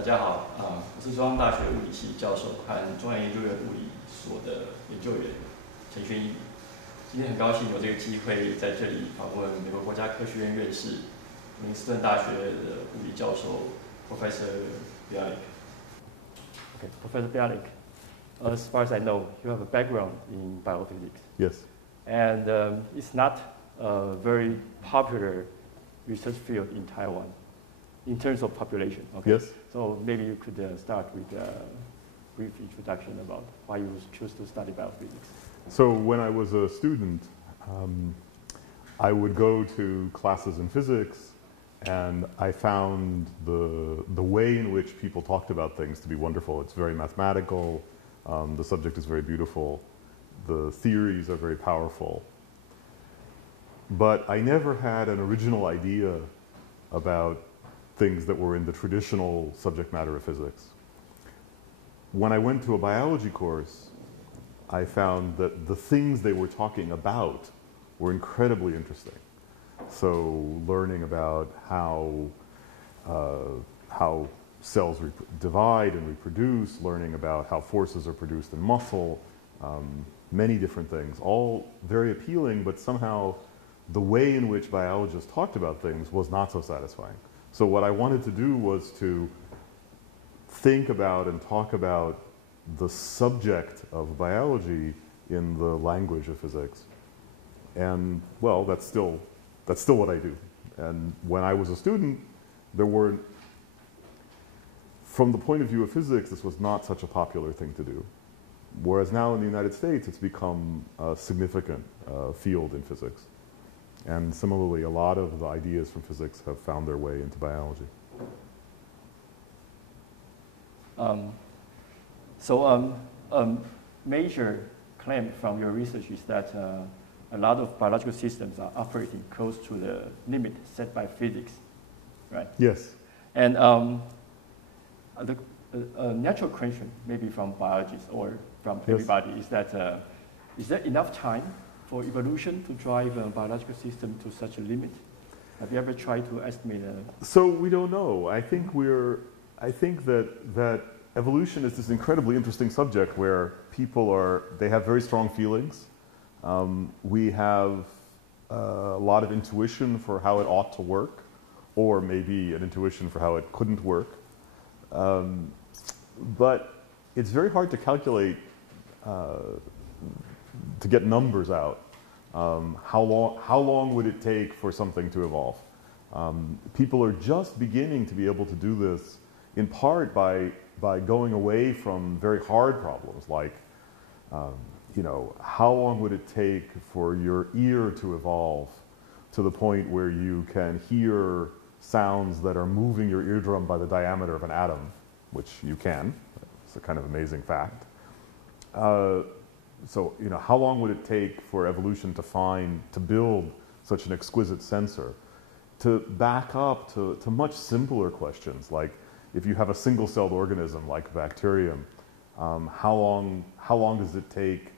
大家好，我是中央大学物理系教授和中央研究院物理所的研究员陈宣毅。今天很高兴有这个机会在这里访问美国国家科学院院士、明斯顿大学的物理教授 Prof Bialek. Okay, Professor Bialek, as far as I know, you have a background in biophysics. Yes. And it's not a very popular research field in Taiwan in terms of population. Okay? Yes. So maybe you could start with a brief introduction about why you choose to study biophysics. So when I was a student, I would go to classes in physics, and I found the way in which people talked about things to be wonderful. It's very mathematical. The subject is very beautiful. The theories are very powerful. But I never had an original idea about things that were in the traditional subject matter of physics. When I went to a biology course, I found that the things they were talking about were incredibly interesting. So learning about how cells divide and reproduce, learning about how forces are produced in muscle, many different things, all very appealing, but somehow the way in which biologists talked about things was not so satisfying. So what I wanted to do was to think about and talk about the subject of biology in the language of physics. And well, that's still what I do. And when I was a student, from the point of view of physics, this was not such a popular thing to do. Whereas now in the United States, it's become a significant field in physics. And similarly, a lot of the ideas from physics have found their way into biology. Major claim from your research is that a lot of biological systems are operating close to the limit set by physics, right? Yes. And the natural question, maybe from biologists or from everybody, is that is there enough time for evolution to drive a biological system to such a limit? Have you ever tried to estimate that? So we don't know. I think that evolution is this incredibly interesting subject where they have very strong feelings. We have a lot of intuition for how it ought to work, or maybe an intuition for how it couldn't work. But it's very hard to calculate, to get numbers out. How long would it take for something to evolve? People are just beginning to be able to do this in part by going away from very hard problems like, how long would it take for your ear to evolve to the point where you can hear sounds that are moving your eardrum by the diameter of an atom, which you can. It's a kind of amazing fact. So, how long would it take for evolution to build such an exquisite sensor? To back up to much simpler questions, like if you have a single-celled organism like bacterium, how long does it take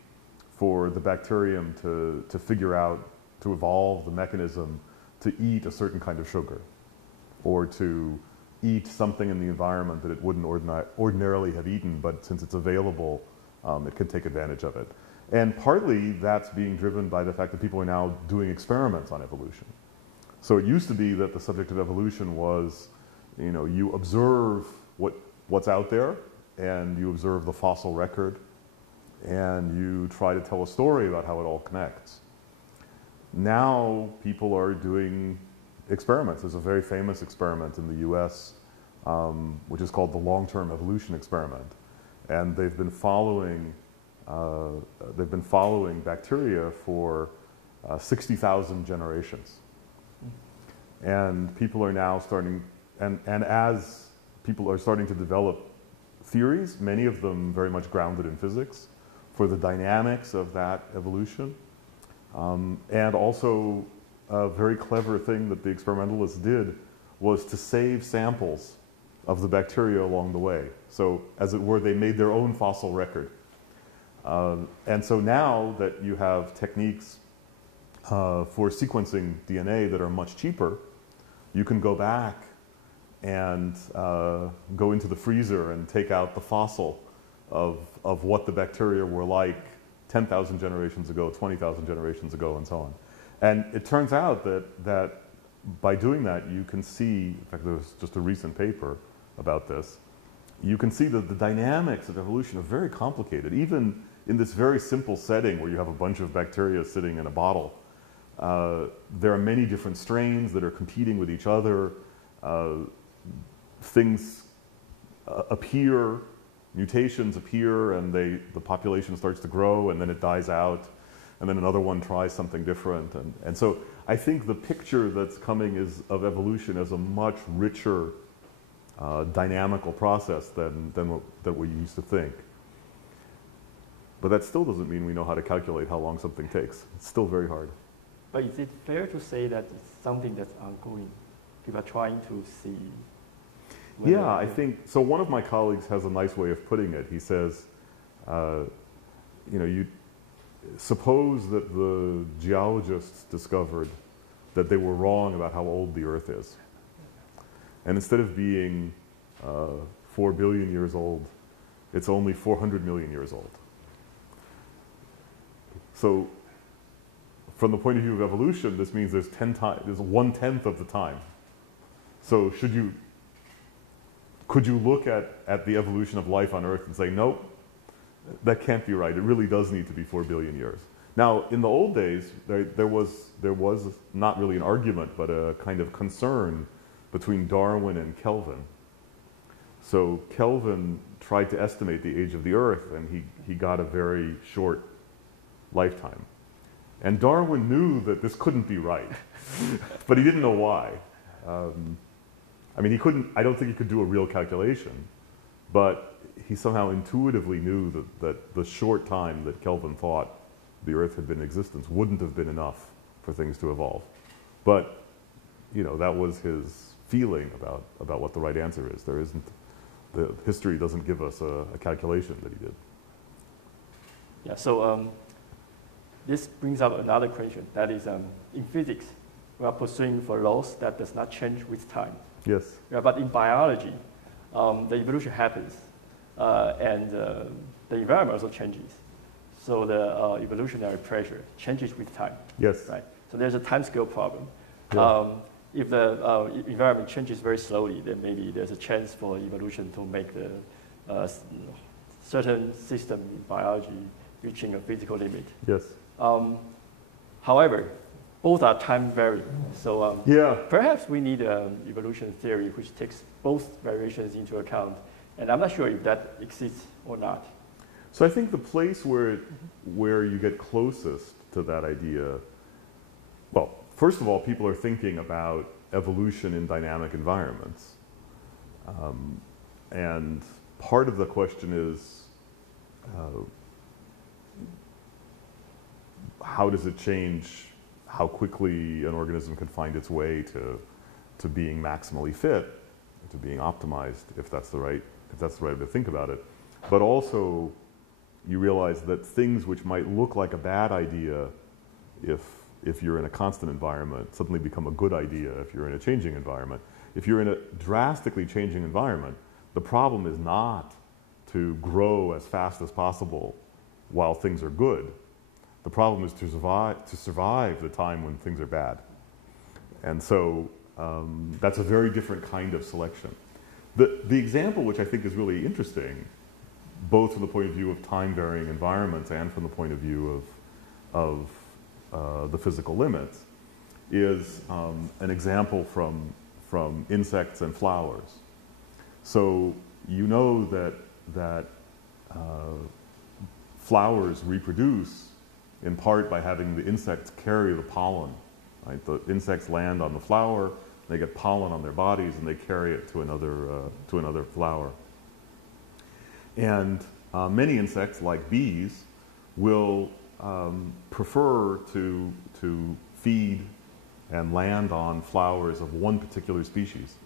for the bacterium to figure out, to evolve the mechanism to eat a certain kind of sugar, or to eat something in the environment that it wouldn't ordinarily have eaten, but since it's available, it can take advantage of it. And partly that's being driven by the fact that people are now doing experiments on evolution. So it used to be that the subject of evolution was, you observe what's out there, and you observe the fossil record, and you try to tell a story about how it all connects. Now people are doing experiments. There's a very famous experiment in the US, which is called the long-term evolution experiment. And they've been following bacteria for 60,000 generations. And people are now starting, and as people are starting to develop theories, many of them very much grounded in physics, for the dynamics of that evolution. And also a very clever thing that the experimentalists did was to save samples of the bacteria along the way. So as it were, they made their own fossil record. And so now that you have techniques for sequencing DNA that are much cheaper, you can go back and go into the freezer and take out the fossil of what the bacteria were like 10,000 generations ago, 20,000 generations ago, and so on. And it turns out that by doing that, you can see, in fact, there was just a recent paper about this, you can see that the dynamics of evolution are very complicated. Even in this very simple setting where you have a bunch of bacteria sitting in a bottle, there are many different strains that are competing with each other. Things appear, mutations appear, and the population starts to grow, and then it dies out, and then another one tries something different. And so I think the picture that's coming is of evolution as a much richer dynamical process than what we used to think. But that still doesn't mean we know how to calculate how long something takes. It's still very hard. But is it fair to say that it's something that's ongoing? People are trying to see. Yeah, I think so. One of my colleagues has a nice way of putting it. He says, you suppose that the geologists discovered that they were wrong about how old the Earth is. And instead of being 4 billion years old, it's only 400 million years old. So from the point of view of evolution, this means there's 1/10 of the time. So could you look at the evolution of life on Earth and say, nope, that can't be right. It really does need to be 4 billion years. Now, in the old days, there was not really an argument, but a kind of concern between Darwin and Kelvin. So Kelvin tried to estimate the age of the Earth, and he got a very short lifetime. And Darwin knew that this couldn't be right, but he didn't know why. I mean, I don't think he could do a real calculation, but he somehow intuitively knew that the short time that Kelvin thought the Earth had been in existence wouldn't have been enough for things to evolve. But, that was his feeling about what the right answer is. The history doesn't give us a calculation that he did. Yeah, so this brings up another question. That is, in physics, we are pursuing for laws that does not change with time. Yes. Yeah, but in biology, the evolution happens, and the environment also changes. So the evolutionary pressure changes with time. Yes. Right. So there's a timescale problem. Yeah. If the environment changes very slowly, then maybe there's a chance for evolution to make the certain system in biology reaching a physical limit. Yes. However, both are time varying. So yeah. Perhaps we need an evolution theory which takes both variations into account. And I'm not sure if that exists or not. So I think the place where you get closest to that idea, well, first of all, people are thinking about evolution in dynamic environments. And part of the question is, how does it change how quickly an organism can find its way to being maximally fit, to being optimized, if that's the right way to think about it. But also, you realize that things which might look like a bad idea if you're in a constant environment suddenly become a good idea if you're in a changing environment. If you're in a drastically changing environment, the problem is not to grow as fast as possible while things are good. The problem is to survive the time when things are bad. And so that's a very different kind of selection. The example which I think is really interesting, both from the point of view of time-varying environments and from the point of view of the physical limits, is an example from insects and flowers. So you know that flowers reproduce in part by having the insects carry the pollen. Right? The insects land on the flower, they get pollen on their bodies, and they carry it to another flower. And many insects, like bees, will prefer to feed and land on flowers of one particular species.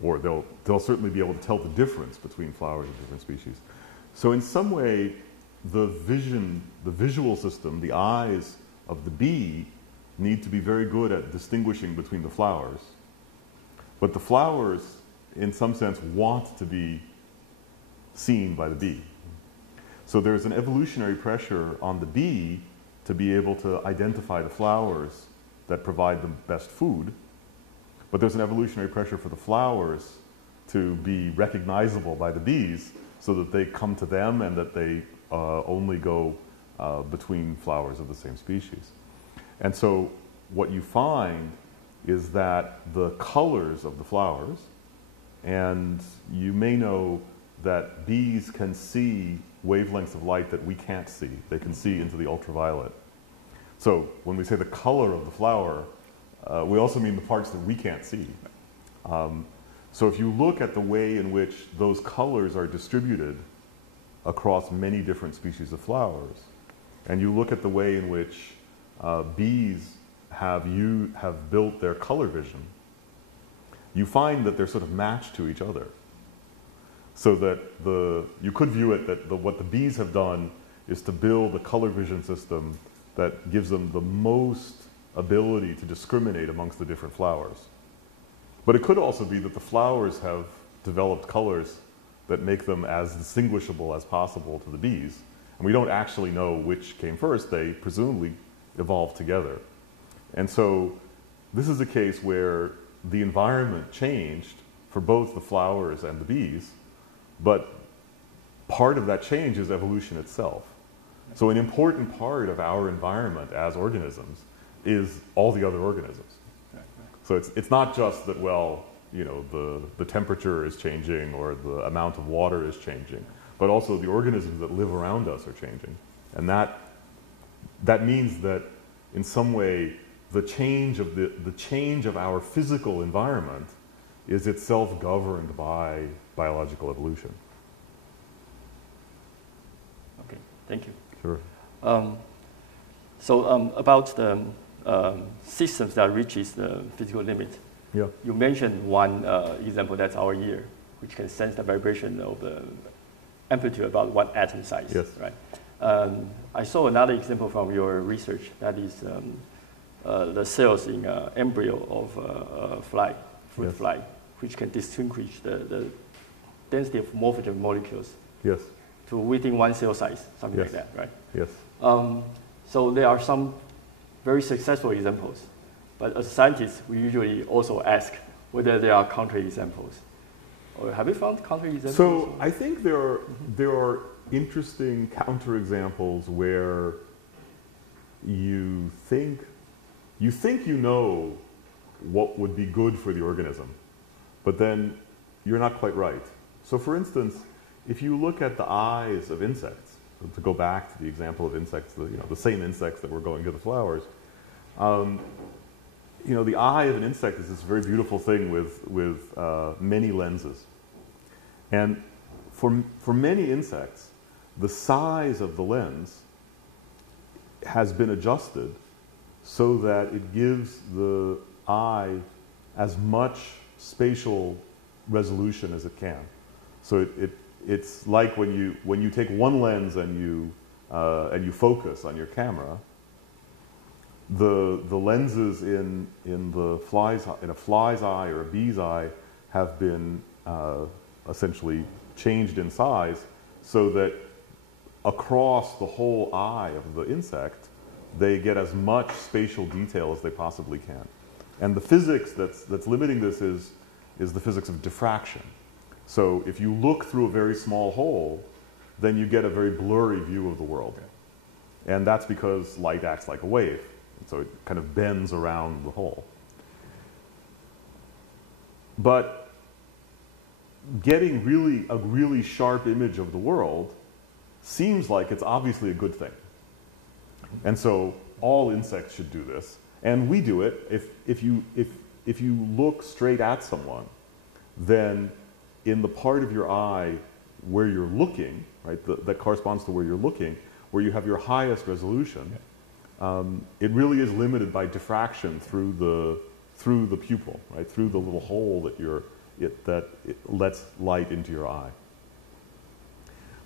Or they'll certainly be able to tell the difference between flowers of different species. So in some way, the visual system, the eyes of the bee need to be very good at distinguishing between the flowers. But the flowers, in some sense, want to be seen by the bee. So there's an evolutionary pressure on the bee to be able to identify the flowers that provide the best food. But there's an evolutionary pressure for the flowers to be recognizable by the bees so that they come to them and that they only go between flowers of the same species. And so what you find is that the colors of the flowers, and you may know that bees can see wavelengths of light that we can't see. They can see into the ultraviolet. So when we say the color of the flower, we also mean the parts that we can't see. So if you look at the way in which those colors are distributed across many different species of flowers, and you look at the way in which bees have built their color vision, you find that they're sort of matched to each other. So that you could view it that what the bees have done is to build a color vision system that gives them the most ability to discriminate amongst the different flowers. But it could also be that the flowers have developed colors that make them as distinguishable as possible to the bees. And we don't actually know which came first. They presumably evolved together. And so this is a case where the environment changed for both the flowers and the bees, but part of that change is evolution itself. So an important part of our environment as organisms is all the other organisms. So it's not just that, well, you know, the temperature is changing or the amount of water is changing, but also the organisms that live around us are changing. And that means that in some way the change of our physical environment is itself governed by biological evolution. Okay, thank you. Sure. About the systems that reaches the physical limit. Yeah. You mentioned one example, that's our ear, which can sense the vibration of the amplitude about one atom size. Yes. Right. I saw another example from your research, that is the cells in embryo of a fly, fruit Yes. fly, which can distinguish the density of morphogen molecules. Yes. To within one cell size, something Yes. like that, right? Yes. So there are some very successful examples, but as scientists, we usually also ask whether there are counterexamples. Or have you found counterexamples? So I think there are interesting counterexamples where you think you know what would be good for the organism, but then you're not quite right. So for instance, if you look at the eyes of insects, to go back to the example of insects, the same insects that were going to the flowers, the eye of an insect is this very beautiful thing with many lenses. And for many insects, the size of the lens has been adjusted so that it gives the eye as much spatial resolution as it can. So it's like when you take one lens and you focus on your camera, the lenses in a fly's eye or a bee's eye have been essentially changed in size so that across the whole eye of the insect, they get as much spatial detail as they possibly can. And the physics that's limiting this is the physics of diffraction. So if you look through a very small hole, then you get a very blurry view of the world. And that's because light acts like a wave. So it kind of bends around the hole. But getting a really sharp image of the world seems like it's obviously a good thing. And so all insects should do this. And we do it. If you look straight at someone, then in the part of your eye where you're looking, right, that corresponds to where you're looking, where you have your highest resolution, it really is limited by diffraction through the pupil, right, through the little hole that it lets light into your eye.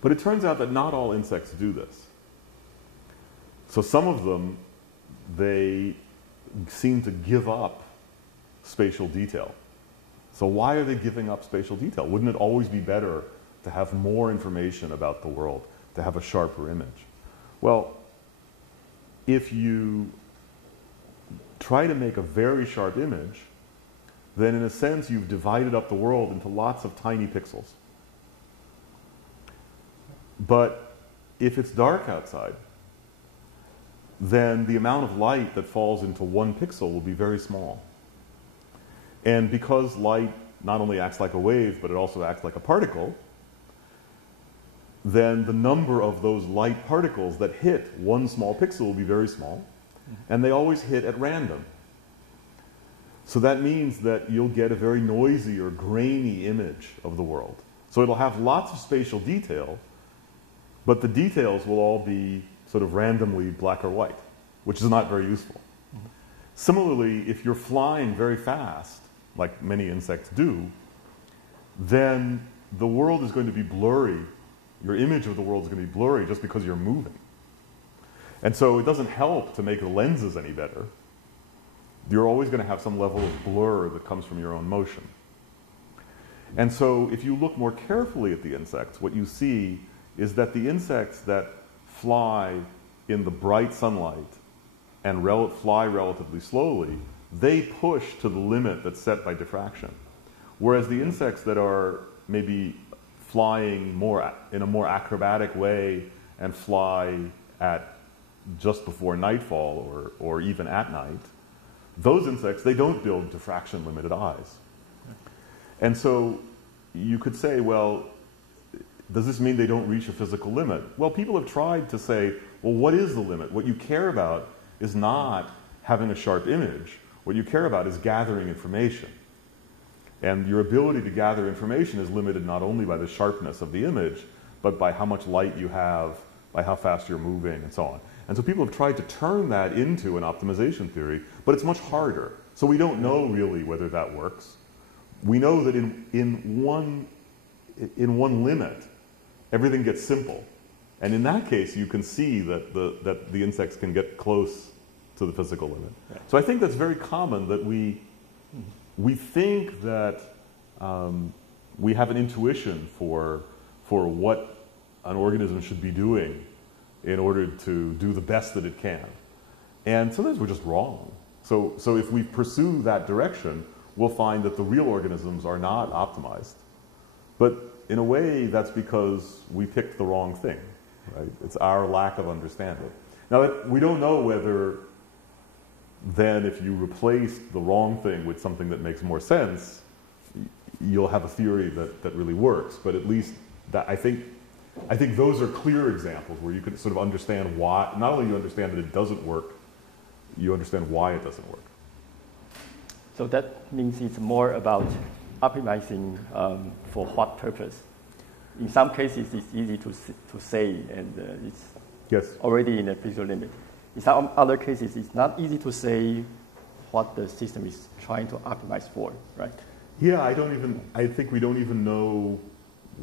But it turns out that not all insects do this. So some of them, they seem to give up spatial detail. So why are they giving up spatial detail? Wouldn't it always be better to have more information about the world, to have a sharper image? Well, if you try to make a very sharp image, then in a sense you've divided up the world into lots of tiny pixels. But if it's dark outside, then the amount of light that falls into one pixel will be very small. And because light not only acts like a wave, but it also acts like a particle, then the number of those light particles that hit one small pixel will be very small, and they always hit at random. So that means that you'll get a very noisy or grainy image of the world. So it'll have lots of spatial detail, but the details will all be sort of randomly black or white, which is not very useful. Similarly, if you're flying very fast, like many insects do, then the world is going to be blurry. Your image of the world is going to be blurry just because you're moving. And so it doesn't help to make the lenses any better. You're always going to have some level of blur that comes from your own motion. And so if you look more carefully at the insects, what you see is that the insects that fly in the bright sunlight and fly relatively slowly, they push to the limit that's set by diffraction. Whereas the insects that are maybe flying in a more acrobatic way and fly at just before nightfall or even at night, those insects, they don't build diffraction-limited eyes. And so you could say, well, does this mean they don't reach a physical limit? Well, people have tried to say, well, what is the limit? What you care about is not having a sharp image. What you care about is gathering information. And your ability to gather information is limited not only by the sharpness of the image, but by how much light you have, by how fast you're moving, and so on. And so people have tried to turn that into an optimization theory, but it's much harder. So we don't know really whether that works. We know that in one limit, everything gets simple. And in that case, you can see that the insects can get close to the physical limit. Yeah. So I think that's very common, that we think that we have an intuition for what an organism should be doing in order to do the best that it can. And sometimes we're just wrong. So if we pursue that direction, we'll find that the real organisms are not optimized. But in a way, that's because we picked the wrong thing, right? It's our lack of understanding. Now, we don't know whether then if you replace the wrong thing with something that makes more sense, you'll have a theory that really works. But at least that, I think those are clear examples where you can sort of understand why, not only you understand that it doesn't work, you understand why it doesn't work. So that means it's more about optimizing for what purpose. In some cases, it's easy to say, and it's already in a physical limit. In some other cases, it's not easy to say what the system is trying to optimize for, right? Yeah, I think we don't even know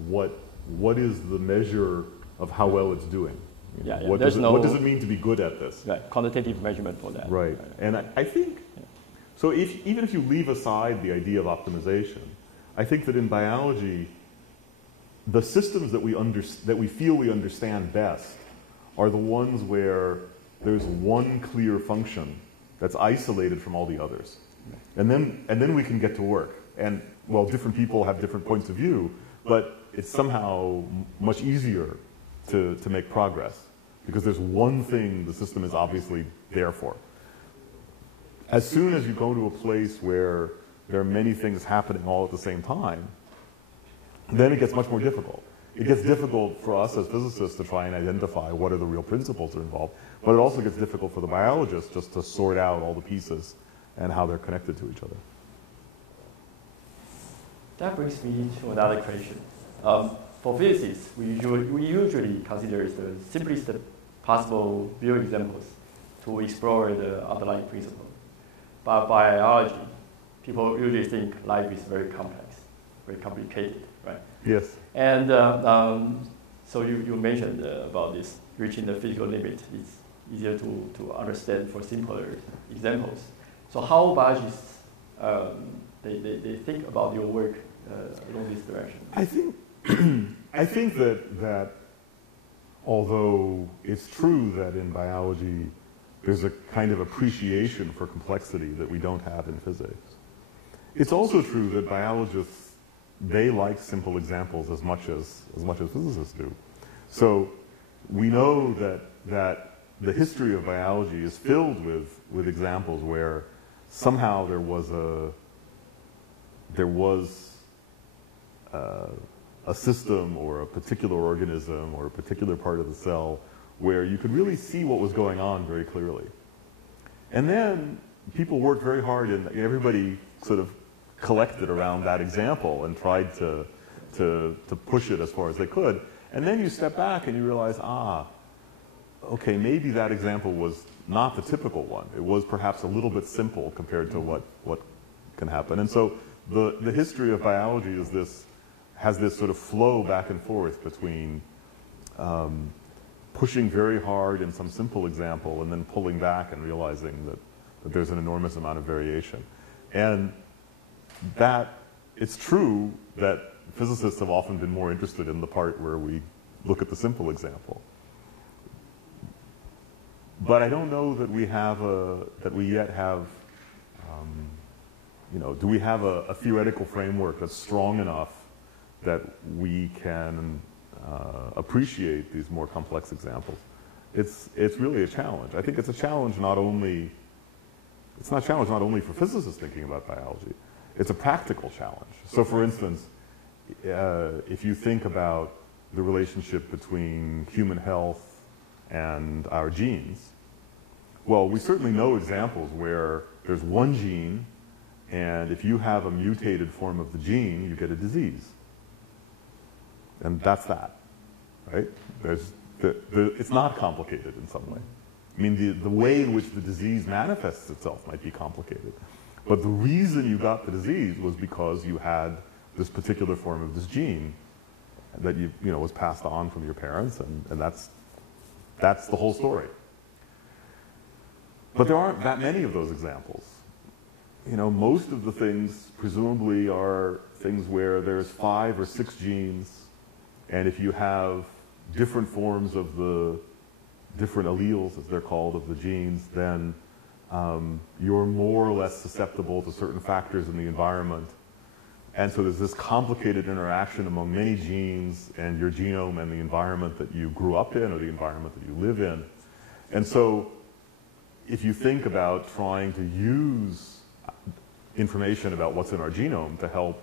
what is the measure of how well it's doing. Yeah, what does it mean to be good at this? Right, quantitative measurement for that. Right, and I think, so even if you leave aside the idea of optimization, I think that in biology, the systems that we feel we understand best are the ones where there's one clear function that's isolated from all the others. And then we can get to work. And, well, different people have different points of view, but it's somehow much easier to make progress because there's one thing the system is obviously there for. As soon as you go to a place where there are many things happening all at the same time, then it gets much more difficult. It gets difficult for us as physicists to try and identify what are the real principles that are involved, but it also gets difficult for the biologists just to sort out all the pieces and how they're connected to each other. That brings me to another question. For physicists, we usually consider the simplest possible real examples to explore the underlying principle. But biology, people usually think life is very complex, very complicated, right? Yes. And so you mentioned about this, reaching the physical limit is easier to understand for simpler examples. So how biologists they think about your work along this direction? I think I think that although it's true that in biology there's a kind of appreciation for complexity that we don't have in physics, it's also true that biologists, they like simple examples as much as physicists do. So we know that the history of biology is filled with examples where somehow there was a system or a particular organism or a particular part of the cell where you could really see what was going on very clearly. And then people worked very hard, and everybody sort of collected around that example and tried to push it as far as they could. And then you step back and you realize, okay, maybe that example was not the typical one. It was perhaps a little bit simple compared to what can happen. And so the history of biology has this sort of flow back and forth between pushing very hard in some simple example and then pulling back and realizing that there's an enormous amount of variation. And that it's true that physicists have often been more interested in the part where we look at the simple example. But I don't know that we yet have, do we have a theoretical framework that's strong enough that we can appreciate these more complex examples? It's really a challenge. I think it's a challenge not only for physicists thinking about biology. It's a practical challenge. So for instance, if you think about the relationship between human health and our genes, well, we certainly know examples where there's one gene, and if you have a mutated form of the gene, you get a disease. And that's that, right? It's not complicated in some way. I mean, the way in which the disease manifests itself might be complicated. But the reason you got the disease was because you had this particular form of this gene that was passed on from your parents, and that's the whole story. But there aren't that many of those examples. Most of the things presumably are things where there's 5 or 6 genes, and if you have different forms of the different alleles, as they're called, of the genes, then you're more or less susceptible to certain factors in the environment. And so there's this complicated interaction among many genes and your genome and the environment that you grew up in or the environment that you live in. And so if you think about trying to use information about what's in our genome to help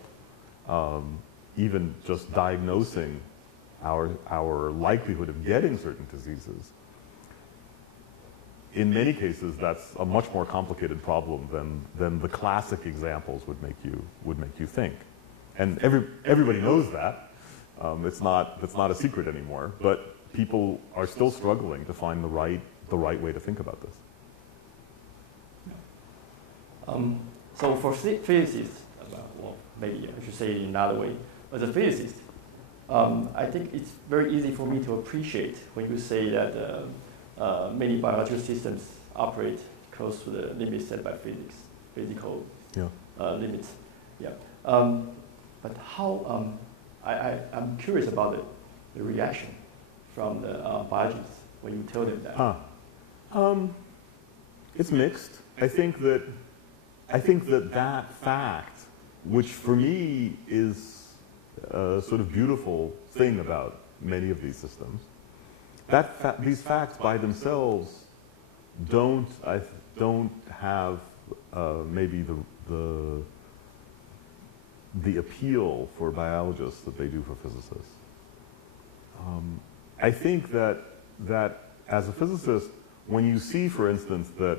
even just diagnosing our likelihood of getting certain diseases, in many cases that's a much more complicated problem than the classic examples would make you think. And everybody knows that. It's not a secret anymore, but people are still struggling to find the right way to think about this. So for physicists, well, maybe I should say it another way. As a physicist, I think it's very easy for me to appreciate when you say that many biological systems operate close to the limits set by physics, physical limits. Yeah. But how? I'm curious about the reaction from the biologists when you tell them that. It's mixed. I think that fact, which for me is a sort of beautiful thing about many of these systems, these facts by themselves don't have maybe the appeal for biologists that they do for physicists. I think that as a physicist, when you see, for instance, that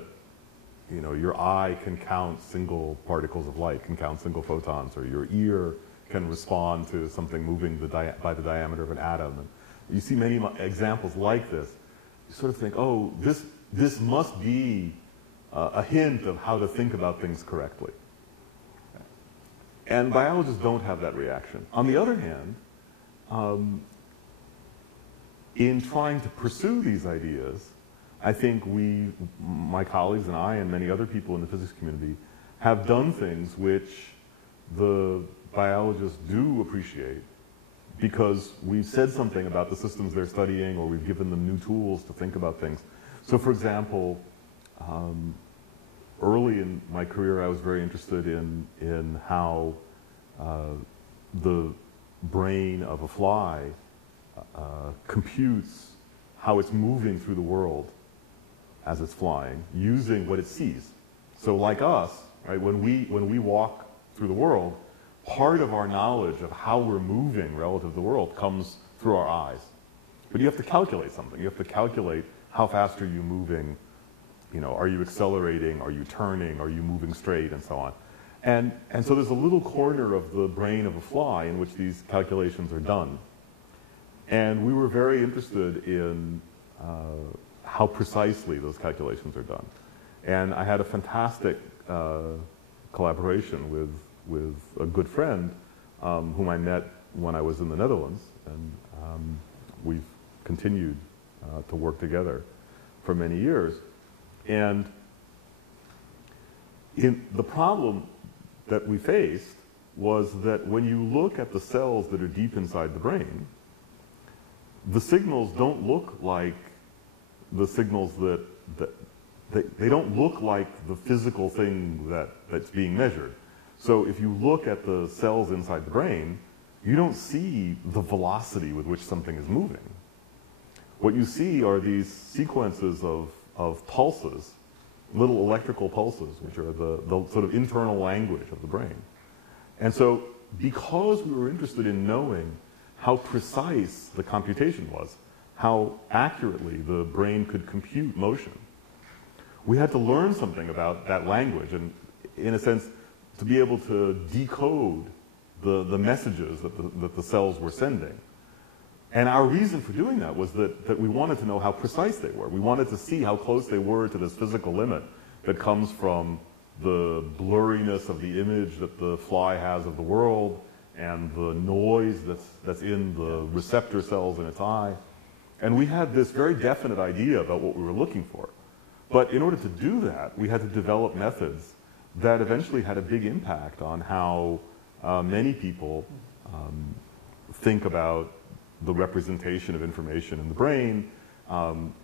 your eye can count single particles of light, can count single photons, or your ear can respond to something moving by the diameter of an atom, and you see many examples like this, you sort of think, oh, this must be a hint of how to think about things correctly. And biologists don't have that reaction. On the other hand, in trying to pursue these ideas, I think my colleagues and I and many other people in the physics community have done things which the biologists do appreciate because we've said something about the systems they're studying, or we've given them new tools to think about things. So for example, early in my career I was very interested in how the brain of a fly computes how it's moving through the world as it's flying, using what it sees. So like us, right, when we walk through the world, part of our knowledge of how we're moving relative to the world comes through our eyes. But you have to calculate something. You have to calculate how fast are you moving, you know, are you accelerating, are you turning, are you moving straight, and so on. And so there's a little corner of the brain of a fly in which these calculations are done. And we were very interested in how precisely those calculations are done. And I had a fantastic collaboration with a good friend whom I met when I was in the Netherlands, and we've continued to work together for many years. And the problem that we faced was that when you look at the cells that are deep inside the brain, the signals don't look like the signals they don't look like the physical thing that's being measured. So if you look at the cells inside the brain, you don't see the velocity with which something is moving. What you see are these sequences of pulses, little electrical pulses, which are the sort of internal language of the brain. And so because we were interested in knowing how precise the computation was, how accurately the brain could compute motion, we had to learn something about that language, and in a sense, to be able to decode the messages that the cells were sending. And our reason for doing that was that we wanted to know how precise they were. We wanted to see how close they were to this physical limit that comes from the blurriness of the image that the fly has of the world and the noise that's in the receptor cells in its eye. And we had this very definite idea about what we were looking for. But in order to do that, we had to develop methods that eventually had a big impact on how many people think about the representation of information in the brain.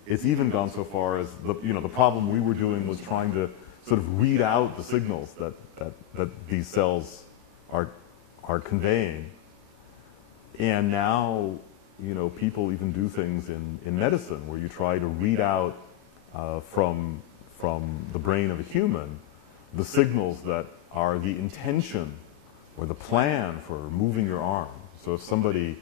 It's even gone so far as the problem we were doing was trying to sort of read out the signals that these cells are conveying. And now, people even do things in medicine where you try to read out from the brain of a human the signals that are the intention or the plan for moving your arm. So if somebody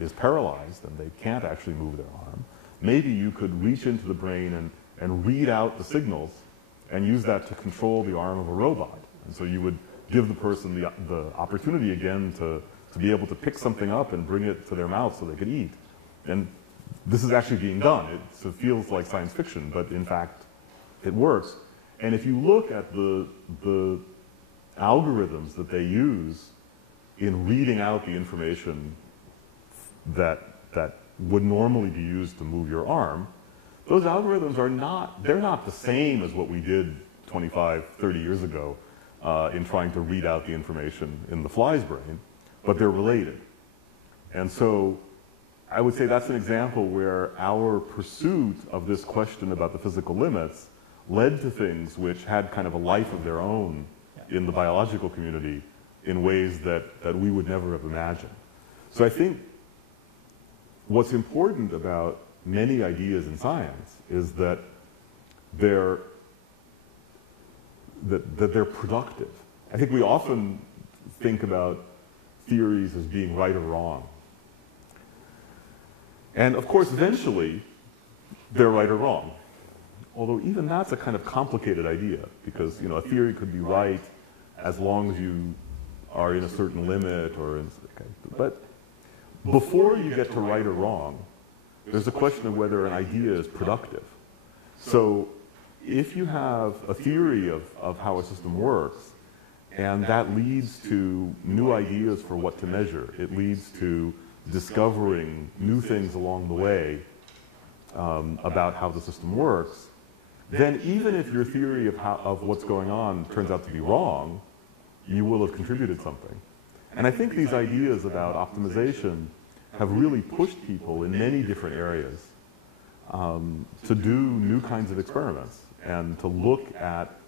is paralyzed and they can't actually move their arm, maybe you could reach into the brain and read out the signals and use that to control the arm of a robot. And so you would give the person the opportunity again to be able to pick something up and bring it to their mouth so they could eat. And this is actually being done. It feels like science fiction, but in fact, it works. And if you look at the algorithms that they use in reading out the information that would normally be used to move your arm, those algorithms they're not the same as what we did 25, 30 years ago in trying to read out the information in the fly's brain, but they're related. And so I would say that's an example where our pursuit of this question about the physical limits led to things which had kind of a life of their own in the biological community in ways that we would never have imagined. So I think what's important about many ideas in science is that they're productive. I think we often think about theories as being right or wrong. And of course, eventually, they're right or wrong. Although even that's a kind of complicated idea, because a theory could be right as long as you are in a certain limit but before you get to right or wrong, there's a question of whether an idea is productive. So if you have a theory of how a system works, and that leads to new ideas for what to measure, it leads to discovering new things along the way about how the system works, then even if your theory of what's going on turns out to be wrong, you will have contributed something. And I think these ideas about optimization have really pushed people in many different areas to do new kinds of experiments and to look at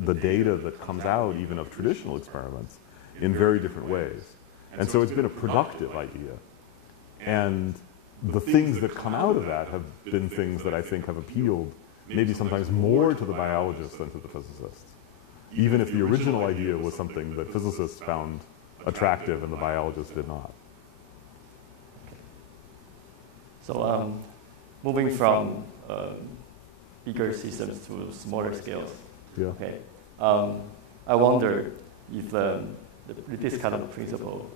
the data that comes out even of traditional experiments in very different ways. And so it's been a productive idea. And the things that come out of that have been things that I think have appealed maybe sometimes more to the biologists than to the physicists, even if the original idea was something that physicists found attractive and the biologists did not. So moving from bigger systems to smaller scales. Yeah. Okay. I wonder if this kind of principle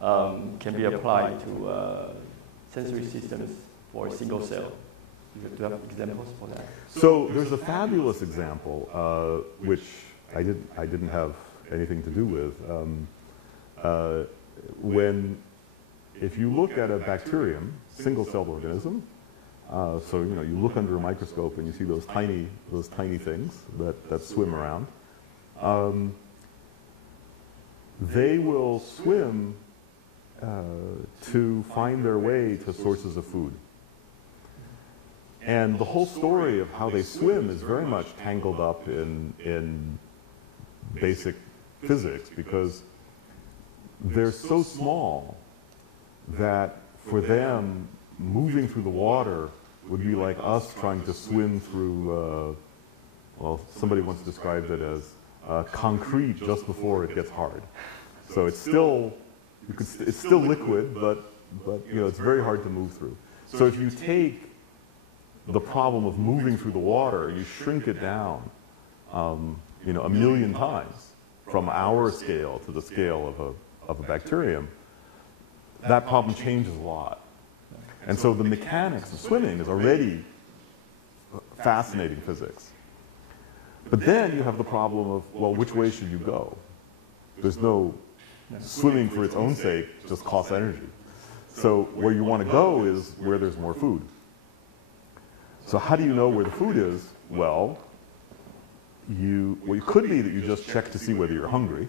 can be applied to sensory systems for a single cell. Do you have examples for that? So there's a fabulous example, which I didn't have anything to do with. If you look at a bacterium, single-celled organism, so you look under a microscope and you see those tiny things that swim around. They will swim to find their way to sources of food. And the whole story of how they swim is very much tangled up in basic physics, because they're so small that for them, moving through the water would be like us trying to swim through, well, somebody once described it as concrete just before it gets hard. So it's still, it's still liquid, but it's very hard to move through. So if you take the problem of moving through the water, you shrink it down, a million times from our scale to the scale of a bacterium, that problem changes a lot. And so the mechanics of swimming is already fascinating physics. But then you have the problem of, well, which way should you go? There's no swimming for its own sake, just costs energy. So where you want to go is where there's more food. So how do you know where the food is? Well, it could be that you just check to see whether you're hungry.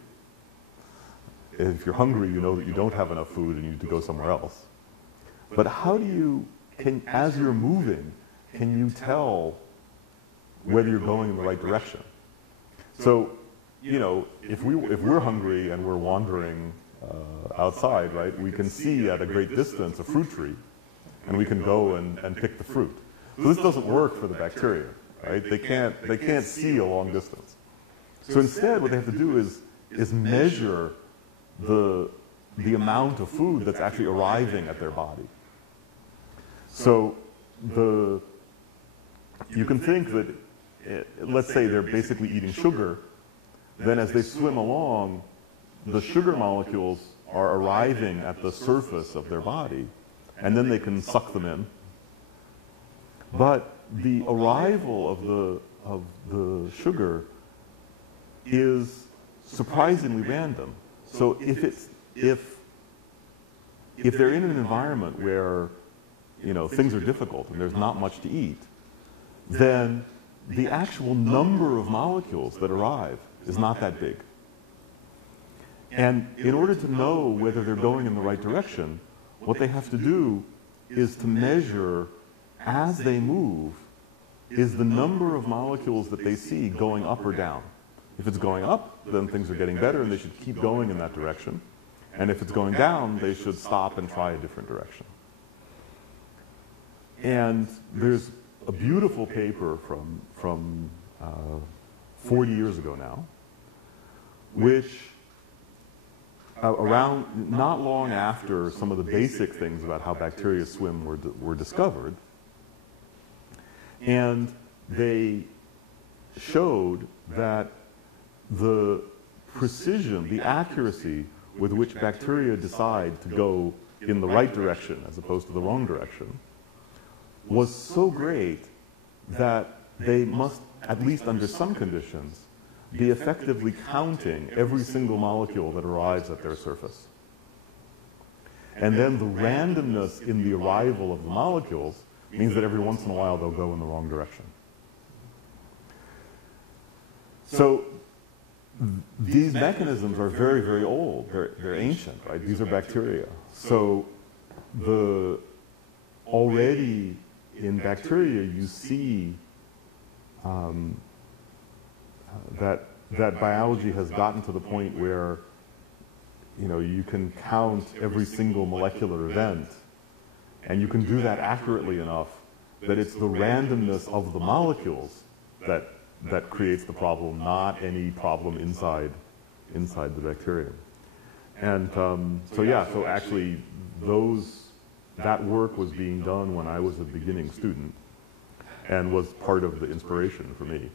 If you're hungry, you know that you don't have enough food and you need to go somewhere else. But how do you, as you're moving, can you tell whether you're going in the right direction? So, if we're hungry and we're wandering outside, right, we can see at a great distance a fruit tree, and we can go and pick the fruit. So this doesn't work for the bacteria, right? They can't see a long distance. So instead, what they have to do is measure the amount of food that's actually arriving at their body. So you can think that, let's say they're basically eating sugar, then as they swim along, the sugar molecules are arriving at the surface of their body, and then they can suck them in. But the arrival of the sugar is surprisingly random. So if they're in an environment where things are difficult and there's not much to eat, then the actual number of molecules that arrive is not that big. And in order to know whether they're going in the right direction, what they have to do is to measure, as they move, is the number of molecules that they see going up or down. If it's going up, then things are getting better and they should keep going in that direction. And if it's going down, they should stop and try a different direction. And there's a beautiful paper from 40 years ago now, which around not long after some of the basic things about how bacteria swim were discovered, and they showed that the precision, the accuracy with which bacteria decide to go in the right direction as opposed to the wrong direction was so great that they must, at least under some conditions, be effectively counting every single molecule that arrives at their surface. And then the randomness in the arrival of the molecules means that every once in a while they'll go in the wrong direction. So these mechanisms are very, very old. They're ancient, right? These are bacteria. So already in bacteria you see that biology has gotten to the point where you can count every single molecular event, and you can do that accurately enough that it's the randomness of the molecules that creates the problem, not any problem inside the bacterium. And so actually that work was being done when I was a beginning student, and was part of the inspiration for me.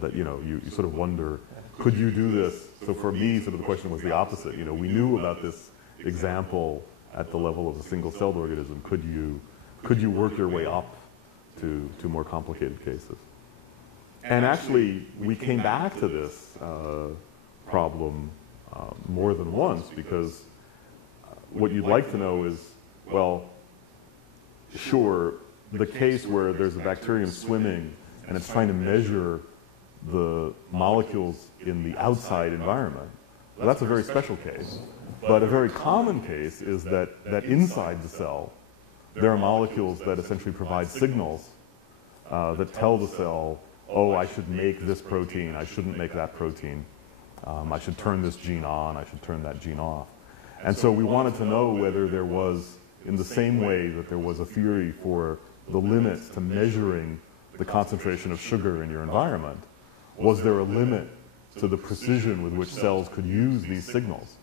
That you sort of wonder, could you do this? So for me, sort of the question was the opposite. We knew about this example at the level of a single-celled organism. Could you work your way up to more complicated cases? And actually, we came back to this problem more than once, because what you'd like to know is, well, sure, the case where there's a bacterium swimming and it's trying to measure the molecules in the outside environment, well, that's a very special case. But a very common case is that inside the cell, there are molecules that essentially provide signals that tell the cell, oh, I should make this protein, I shouldn't make that protein, I should turn this gene on, I should turn that gene off. And so we wanted to know whether there was, in the same way that there was a theory for the limits to measuring the concentration of sugar in your environment, was there a limit to the precision with which cells could use these signals?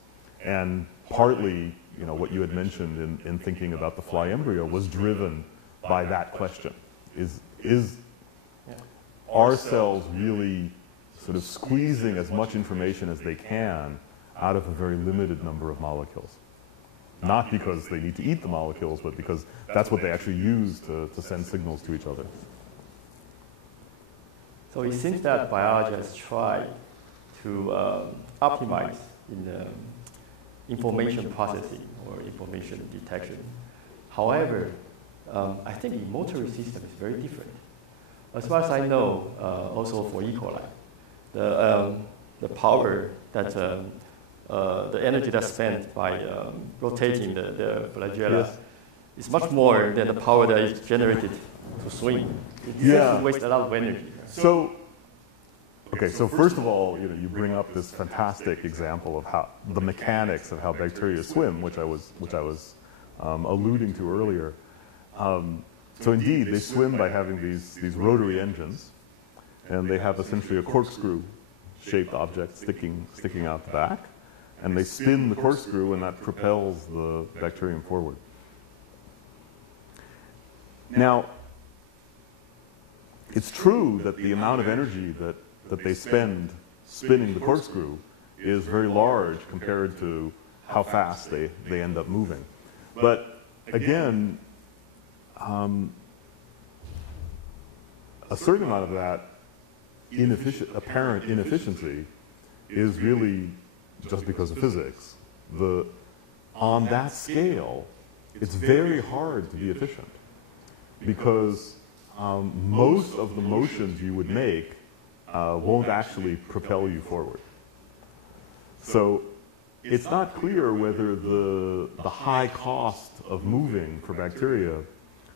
And partly, what you had mentioned in thinking about the fly embryo was driven by that question. Are cells really sort of squeezing as much information as they can out of a very limited number of molecules? Not because they need to eat the molecules, but because that's what they actually use to send signals to each other. So it seems that biology has tried to optimize in the information processing or information detection. However, I think the motor system is very different. As far as I know, also for E. coli, the power that the energy that's spent by rotating the flagella is much more than the power that is generated to swim. It wastes a lot of energy. So first of all, you bring up this fantastic example of how the mechanics of how bacteria swim, which I was alluding to earlier. So indeed, they swim by having these rotary engines, and they have essentially a corkscrew-shaped object sticking out the back, and they spin the corkscrew, and that propels the bacterium forward. Now, it's true that the amount of energy that they spend spinning the corkscrew is very large compared to how fast they end up moving. But again, a certain amount of that apparent inefficiency is really just because of physics. On that scale, it's very hard to be efficient, because most of the motions you would make won't actually propel you forward. So it's not clear whether the high cost of moving for bacteria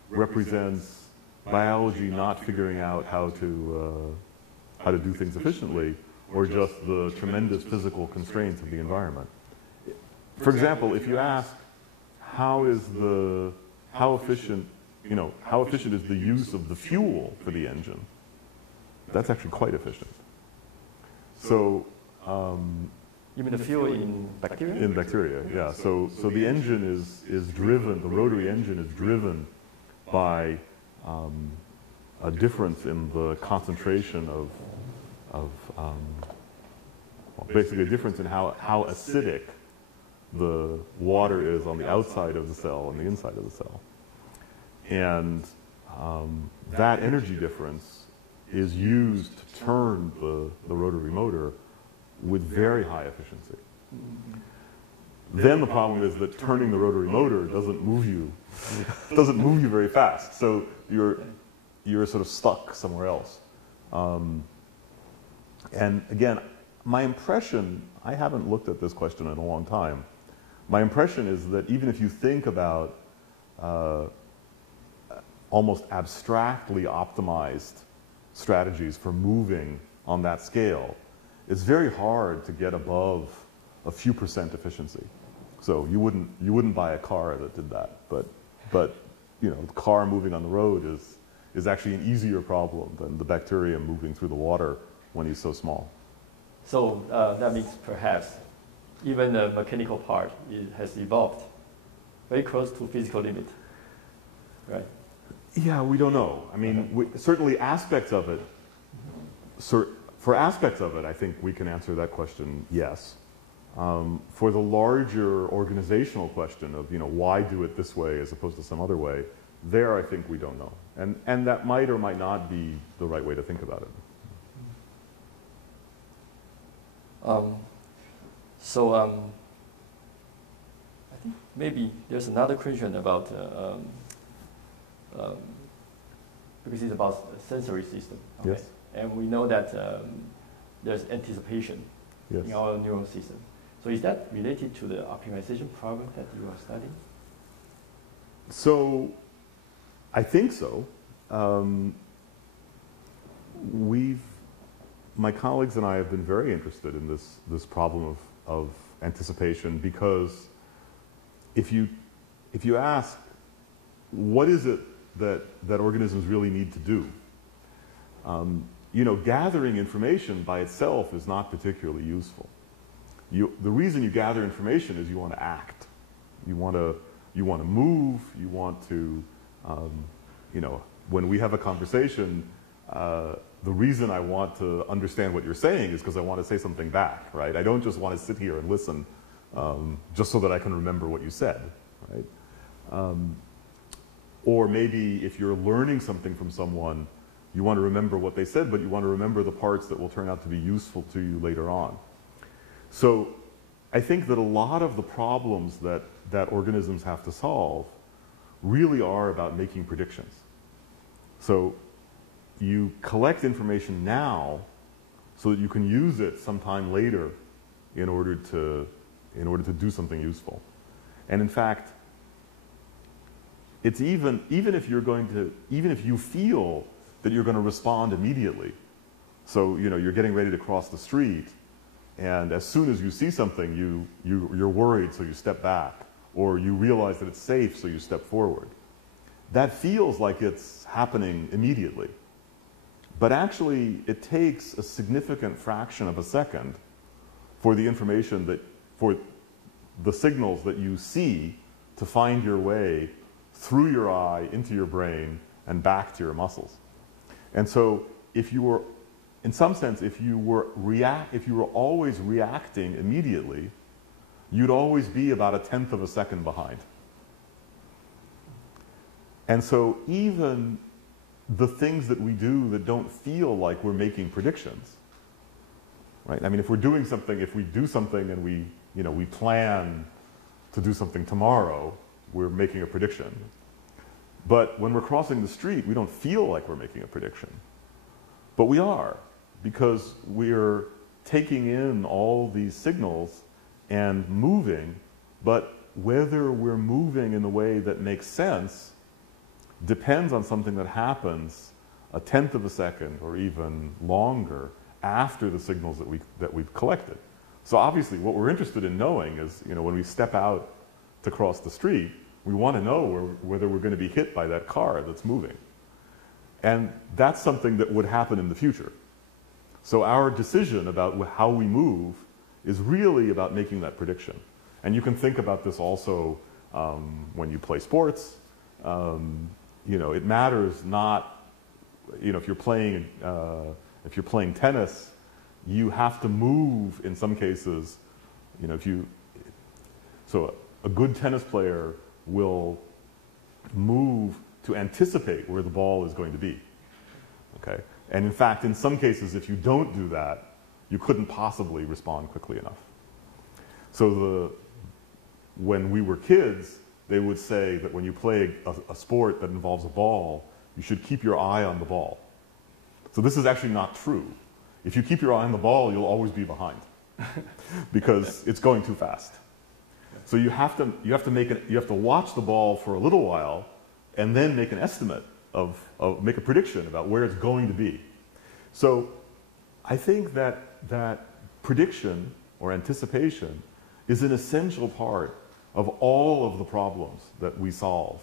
represents biology not figuring out how to do things efficiently, or just the tremendous physical constraints of the environment. For example, if you ask how efficient is the use of the fuel for the engine, that's actually quite efficient. So you mean the fuel in bacteria? In bacteria, yeah. So the engine is driven, the rotary engine is driven by a difference in the concentration of basically a difference in how acidic the water is on the outside of the cell and the inside of the cell. And that energy difference is used to turn the rotary motor with very high efficiency. Then the problem is that turning the rotary motor doesn't move you very fast. So you're sort of stuck somewhere else. And again, my impression, I haven't looked at this question in a long time. My impression is that even if you think about almost abstractly optimized strategies for moving on that scale, it's very hard to get above a few percent efficiency. So you wouldn't buy a car that did that, but you know, the car moving on the road is actually an easier problem than the bacterium moving through the water when he's so small. So that means perhaps even the mechanical part has evolved very close to physical limit, right? Yeah, we don't know. I mean, certainly aspects of it, for aspects of it, I think we can answer that question, yes. For the larger organizational question of, you know, why do it this way as opposed to some other way, there I think we don't know. And that might or might not be the right way to think about it. I think maybe there's another question about, because it's about sensory system. Okay? Yes. And we know that there's anticipation in our neural system. So is that related to the optimization problem that you are studying? So, I think so. My colleagues and I have been very interested in this problem of anticipation, because if you ask, what is it that organisms really need to do? You know, gathering information by itself is not particularly useful. The reason you gather information is you want to act. You want to move. You want to, you know, when we have a conversation, the reason I want to understand what you're saying is because I want to say something back, right? I don't just want to sit here and listen just so that I can remember what you said, right? Or maybe if you're learning something from someone, you want to remember what they said, but you want to remember the parts that will turn out to be useful to you later on. So I think that a lot of the problems that organisms have to solve really are about making predictions. So you collect information now so that you can use it sometime later in order to do something useful. And in fact, it's even if you feel that you're going to respond immediately. So, you know, you're getting ready to cross the street, and as soon as you see something, you're worried, so you step back, or you realize that it's safe, so you step forward. That feels like it's happening immediately. But actually, it takes a significant fraction of a second for the information for the signals that you see to find your way through your eye, into your brain, and back to your muscles. And so, if you were, in some sense, if you were always reacting immediately, you'd always be about 1/10 of a second behind. And so even the things that we do that don't feel like we're making predictions, right? I mean, if we do something and we plan to do something tomorrow, we're making a prediction. But when we're crossing the street, we don't feel like we're making a prediction. But we are, because we're taking in all these signals and moving, but whether we're moving in the way that makes sense depends on something that happens 1/10 of a second or even longer after the signals that we've collected. So obviously what we're interested in knowing is, you know, when we step out to cross the street, we want to know whether we're going to be hit by that car that's moving. And that's something that would happen in the future. So our decision about how we move is really about making that prediction. And you can think about this also when you play sports. You know, it matters not, you know, if you're playing tennis, you have to move in some cases, you know, so a good tennis player will move to anticipate where the ball is going to be, okay? And in fact, in some cases, if you don't do that, you couldn't possibly respond quickly enough. So when we were kids, they would say that when you play a sport that involves a ball, you should keep your eye on the ball. So this is actually not true. if you keep your eye on the ball, you'll always be behind because it's going too fast. So you have to watch the ball for a little while and then make an estimate make a prediction about where it's going to be. So I think that prediction or anticipation is an essential part of all of the problems that we solve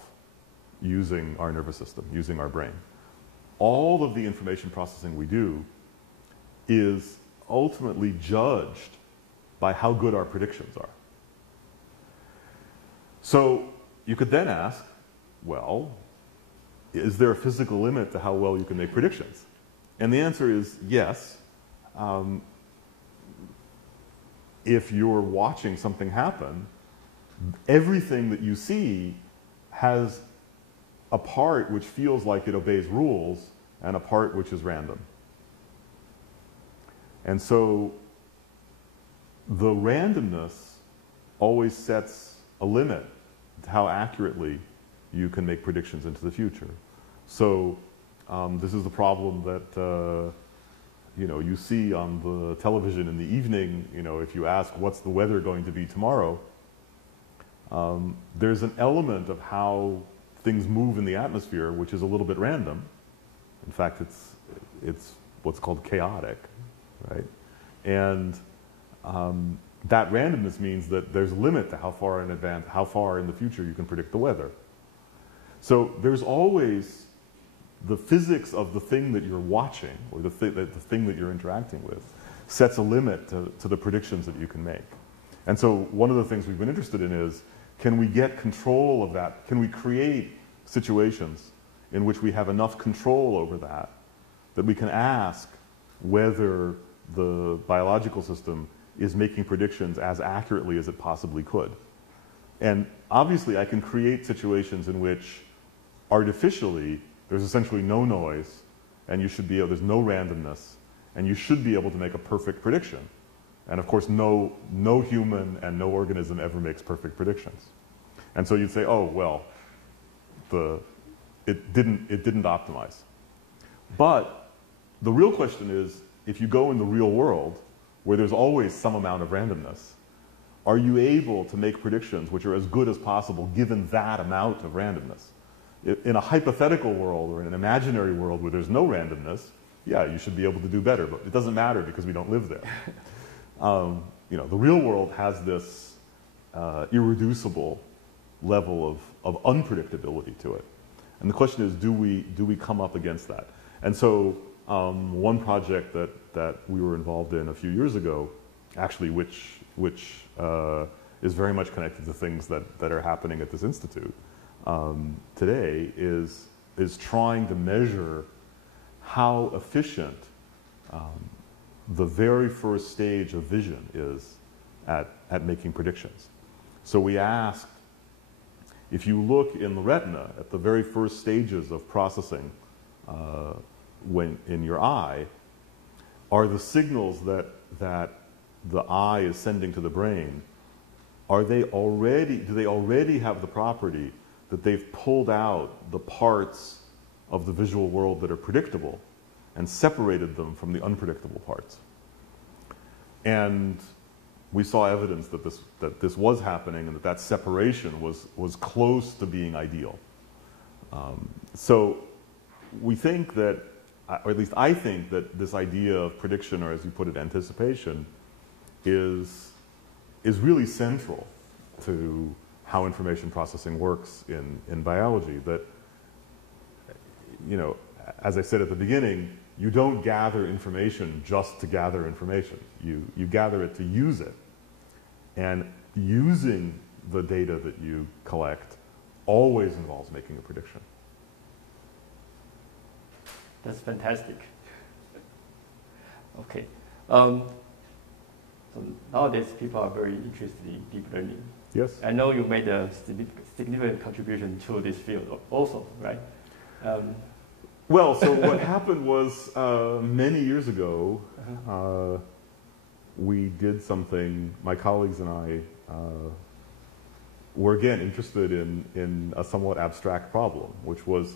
using our nervous system, using our brain. All of the information processing we do is ultimately judged by how good our predictions are. So you could then ask, well, is there a physical limit to how well you can make predictions? And the answer is yes. If you're watching something happen, everything that you see has a part which feels like it obeys rules and a part which is random. And so the randomness always sets a limit to how accurately you can make predictions into the future. So this is the problem that you see on the television in the evening. If you ask what's the weather going to be tomorrow, there's an element of how things move in the atmosphere which is a little bit random. In fact, it's what's called chaotic, right? And that randomness means that there's a limit to how far in the future you can predict the weather. So there's always the physics of the thing that you're watching, or the thing that you're interacting with, sets a limit to the predictions that you can make. And so one of the things we've been interested in is, can we get control of that? Can we create situations in which we have enough control over that we can ask whether the biological system is making predictions as accurately as it possibly could? And obviously I can create situations in which artificially there's essentially no noise, and there's no randomness, and you should be able to make a perfect prediction. And of course no human and no organism ever makes perfect predictions. And so you'd say, oh well, it didn't optimize. But the real question is, if you go in the real world, where there's always some amount of randomness, are you able to make predictions which are as good as possible given that amount of randomness? In a hypothetical world or in an imaginary world where there's no randomness, yeah, you should be able to do better, but it doesn't matter because we don't live there. The real world has this irreducible level of unpredictability to it. And the question is, do we come up against that? And so one project that we were involved in a few years ago, actually, which is very much connected to things that are happening at this institute today, is trying to measure how efficient the very first stage of vision is at making predictions. So we asked, if you look in the retina at the very first stages of processing when in your eye, are the signals that the eye is sending to the brain, do they already have the property that they've pulled out the parts of the visual world that are predictable and separated them from the unpredictable parts? And we saw evidence that this was happening, and that separation was close to being ideal. So we think that, or at least I think that this idea of prediction, or as you put it, anticipation, is really central to how information processing works in biology. That, as I said at the beginning, you don't gather information just to gather information. You gather it to use it. And using the data that you collect always involves making a prediction. That's fantastic. Okay. So nowadays people are very interested in deep learning. Yes. I know you made a significant contribution to this field also, right? Well, so what happened was many years ago, we did something, my colleagues and I were again interested in a somewhat abstract problem, which was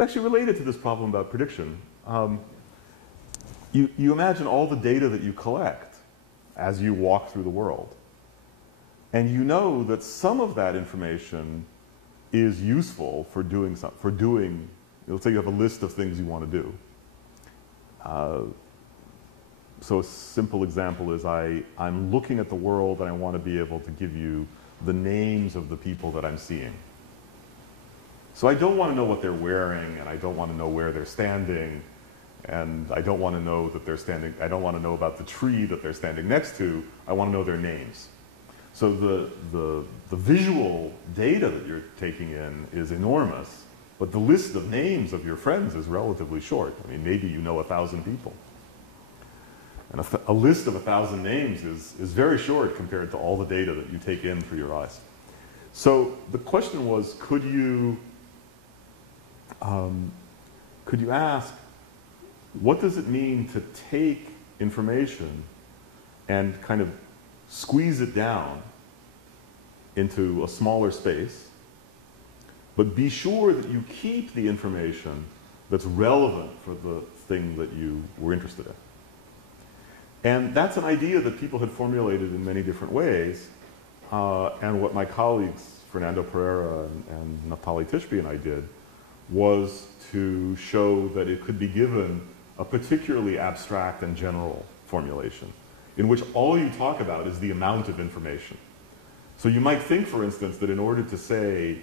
actually related to this problem about prediction. you imagine all the data that you collect as you walk through the world. And you know that some of that information is useful for doing something, let's say you have a list of things you want to do. So a simple example is I'm looking at the world and I want to be able to give you the names of the people that I'm seeing. So I don't want to know what they're wearing, and I don't want to know where they're standing, and I don't want to know that they're standing, I don't want to know about the tree that they're standing next to. I want to know their names. So the visual data that you're taking in is enormous, but the list of names of your friends is relatively short. I mean, maybe you know 1,000 people. And a list of 1,000 names is very short compared to all the data that you take in through your eyes. So the question was, could you ask, what does it mean to take information and kind of squeeze it down into a smaller space, but be sure that you keep the information that's relevant for the thing that you were interested in? And that's an idea that people had formulated in many different ways, and what my colleagues, Fernando Pereira and Naftali Tishby and I did, was to show that it could be given a particularly abstract and general formulation, in which all you talk about is the amount of information. So you might think, for instance, that in order to say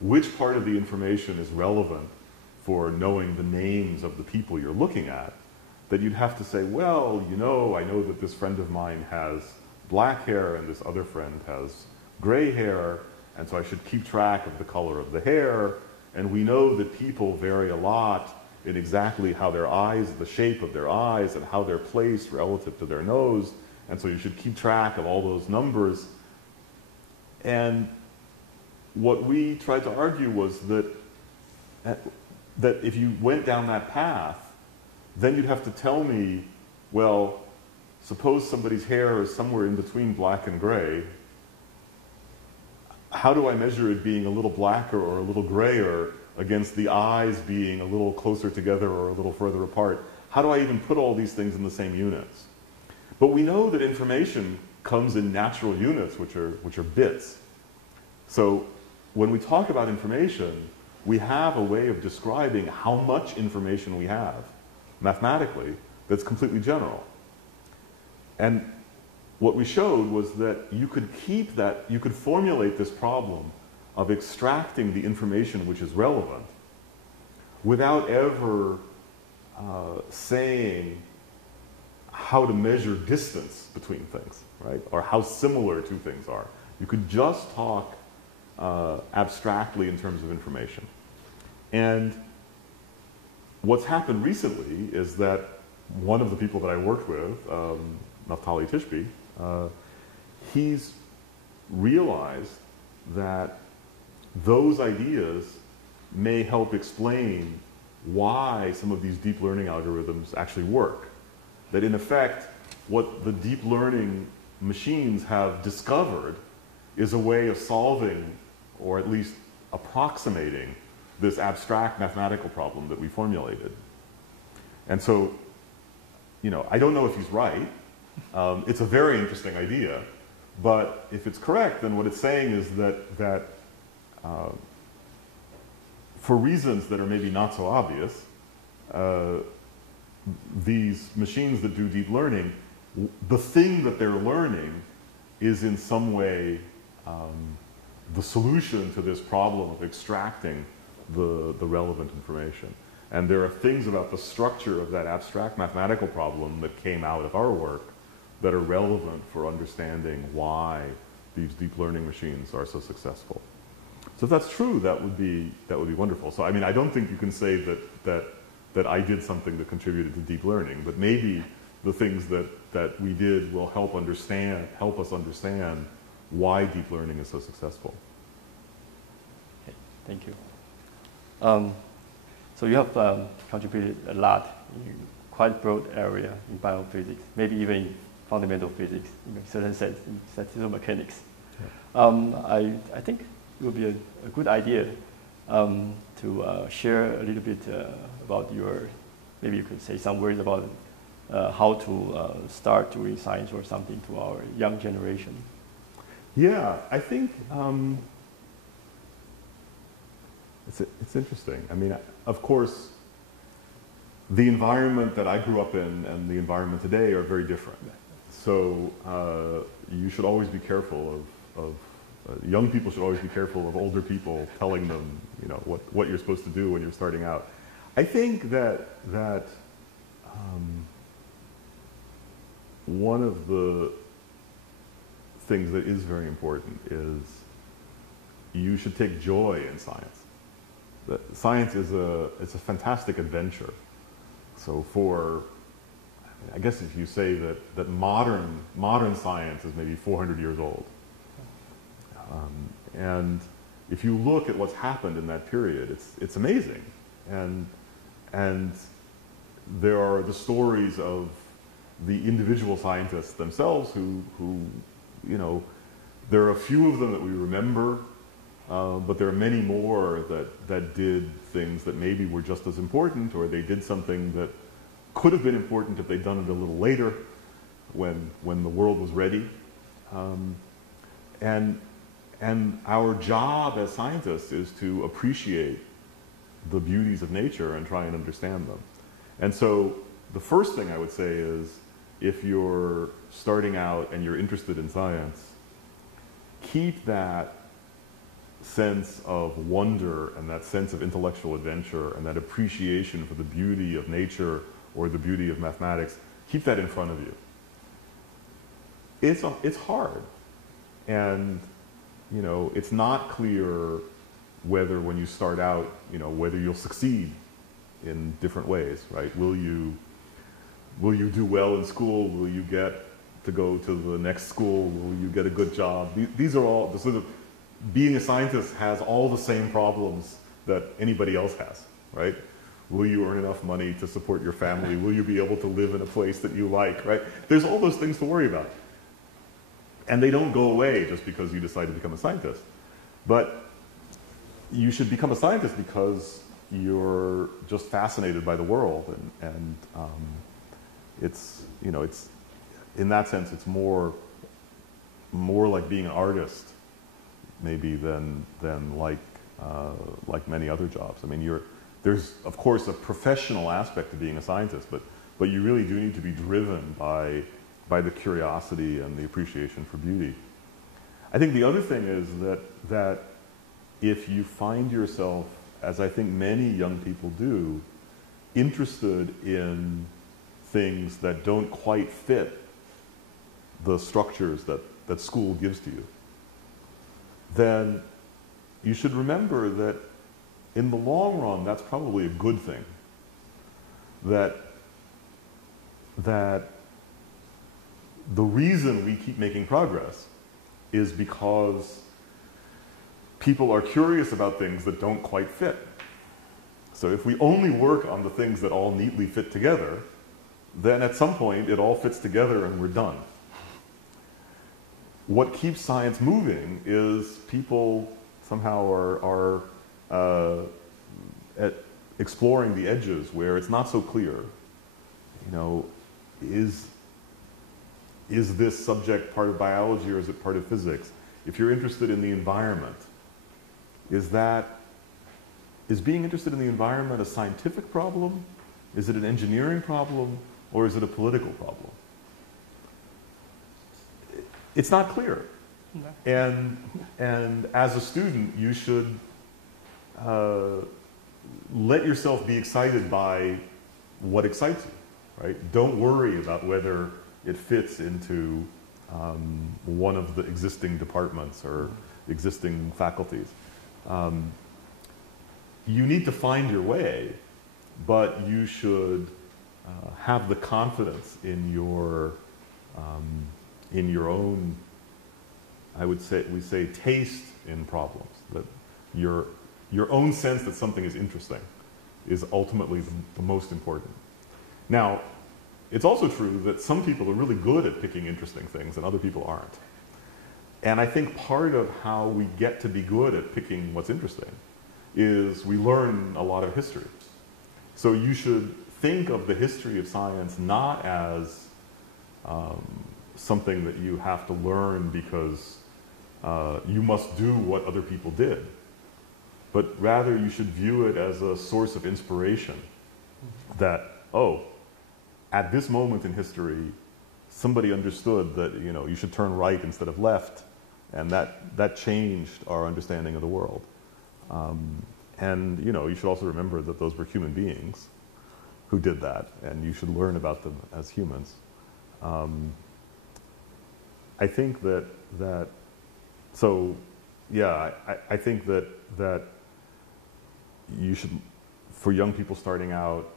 which part of the information is relevant for knowing the names of the people you're looking at, that you'd have to say, well, you know, I know that this friend of mine has black hair and this other friend has gray hair, and so I should keep track of the color of the hair, and we know that people vary a lot in exactly how their eyes, the shape of their eyes, and how they're placed relative to their nose, and so you should keep track of all those numbers. And what we tried to argue was that if you went down that path, then you'd have to tell me, well, suppose somebody's hair is somewhere in between black and gray. How do I measure it being a little blacker or a little grayer against the eyes being a little closer together or a little further apart? How do I even put all these things in the same units? But we know that information comes in natural units, which are bits. So when we talk about information, we have a way of describing how much information we have mathematically that's completely general. And what we showed was that you could keep that, you could formulate this problem of extracting the information which is relevant without ever saying how to measure distance between things, right? Or how similar two things are. You could just talk abstractly in terms of information. And what's happened recently is that one of the people that I worked with, Naftali Tishby, he's realized that those ideas may help explain why some of these deep learning algorithms actually work. That in effect, what the deep learning machines have discovered is a way of solving, or at least approximating, this abstract mathematical problem that we formulated. And so, you know, I don't know if he's right. It's a very interesting idea, but if it's correct, then what it's saying is that for reasons that are maybe not so obvious, these machines that do deep learning, the thing that they're learning is in some way the solution to this problem of extracting the relevant information. And there are things about the structure of that abstract mathematical problem that came out of our work that are relevant for understanding why these deep learning machines are so successful. So if that's true, that would be wonderful. So I mean, I don't think you can say that I did something that contributed to deep learning, but maybe the things that we did will help us understand why deep learning is so successful. Okay, thank you. So you have contributed a lot in quite broad area in biophysics, maybe even in fundamental physics, in a certain sense, in statistical mechanics. Yeah. I think it would be a good idea to share a little bit about maybe you could say some words about how to start doing science or something to our young generation? Yeah, I think it's interesting. I mean, of course, the environment that I grew up in and the environment today are very different. So you should always be careful of young people should always be careful of older people telling them, you know, what you're supposed to do when you're starting out. I think that one of the things that is very important is you should take joy in science. That science is it's a fantastic adventure. So I guess if you say that modern science is maybe 400 years old, and if you look at what's happened in that period, it's amazing, and there are the stories of the individual scientists themselves who you know, there are a few of them that we remember, but there are many more that did things that maybe were just as important, or they did something that could have been important if they'd done it a little later, when the world was ready. And our job as scientists is to appreciate the beauties of nature and try and understand them. And so the first thing I would say is, if you're starting out and you're interested in science, keep that sense of wonder and that sense of intellectual adventure and that appreciation for the beauty of nature or the beauty of mathematics, keep that in front of you. It's hard, and you know, it's not clear whether when you start out, you know, whether you'll succeed in different ways, right? Will you do well in school? Will you get to go to the next school? Will you get a good job? These are all the sort of, being a scientist has all the same problems that anybody else has, right? Will you earn enough money to support your family? Will you be able to live in a place that you like, right? There's all those things to worry about. And they don't go away just because you decide to become a scientist. But you should become a scientist because you're just fascinated by the world, and it's, you know, it's, in that sense, it's more like being an artist maybe than like many other jobs. I mean, there's of course a professional aspect to being a scientist, but you really do need to be driven by the curiosity and the appreciation for beauty. I think the other thing is that if you find yourself, as I think many young people do, interested in things that don't quite fit the structures that school gives to you, then you should remember that in the long run, that's probably a good thing. That the reason we keep making progress is because people are curious about things that don't quite fit. So if we only work on the things that all neatly fit together, then at some point it all fits together and we're done. What keeps science moving is people somehow are at exploring the edges where it's not so clear. You know, is this subject part of biology or is it part of physics? If you're interested in the environment, is being interested in the environment a scientific problem? Is it an engineering problem? Or is it a political problem? It's not clear. No. And as a student, you should let yourself be excited by what excites you, right? Don't worry about whether it fits into one of the existing departments or existing faculties. You need to find your way, but you should have the confidence in your own, we say taste in problems, that your own sense that something is interesting is ultimately the most important. Now, it's also true that some people are really good at picking interesting things and other people aren't. And I think part of how we get to be good at picking what's interesting is we learn a lot of history. So you should think of the history of science not as something that you have to learn because you must do what other people did, but rather you should view it as a source of inspiration that, oh, at this moment in history, somebody understood that, you know, you should turn right instead of left, and that changed our understanding of the world. And, you know, you should also remember that those were human beings who did that, and you should learn about them as humans. I think so yeah, I think that you should, for young people starting out,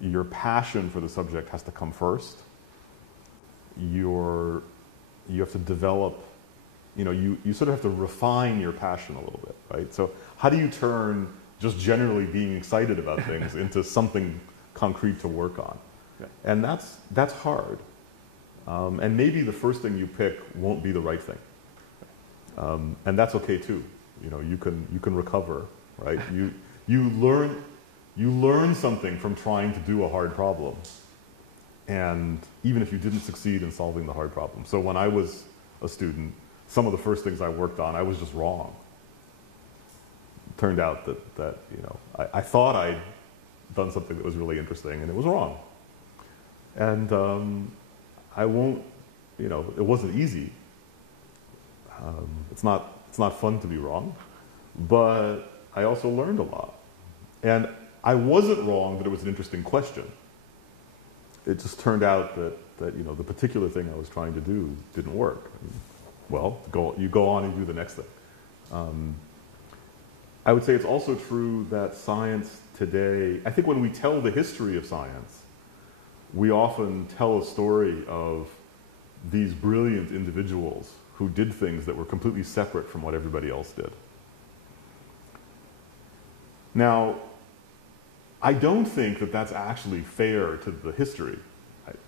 your passion for the subject has to come first. You have to develop, you know, you sort of have to refine your passion a little bit, right? So how do you turn just generally being excited about things into something concrete to work on? Yeah. And that's hard. And maybe the first thing you pick won't be the right thing. And that's okay too. You know, you can recover, right? You learn something from trying to do a hard problem. And even if you didn't succeed in solving the hard problem. So when I was a student, some of the first things I worked on, I was just wrong. It turned out that you know, I thought I'd done something that was really interesting, and it was wrong. And I won't, you know, it wasn't easy. It's not fun to be wrong, but I also learned a lot. And I wasn't wrong that it was an interesting question. It just turned out that you know, the particular thing I was trying to do didn't work. Well, you go on and do the next thing. I would say it's also true that science today, I think when we tell the history of science, we often tell a story of these brilliant individuals who did things that were completely separate from what everybody else did. Now, I don't think that that's actually fair to the history.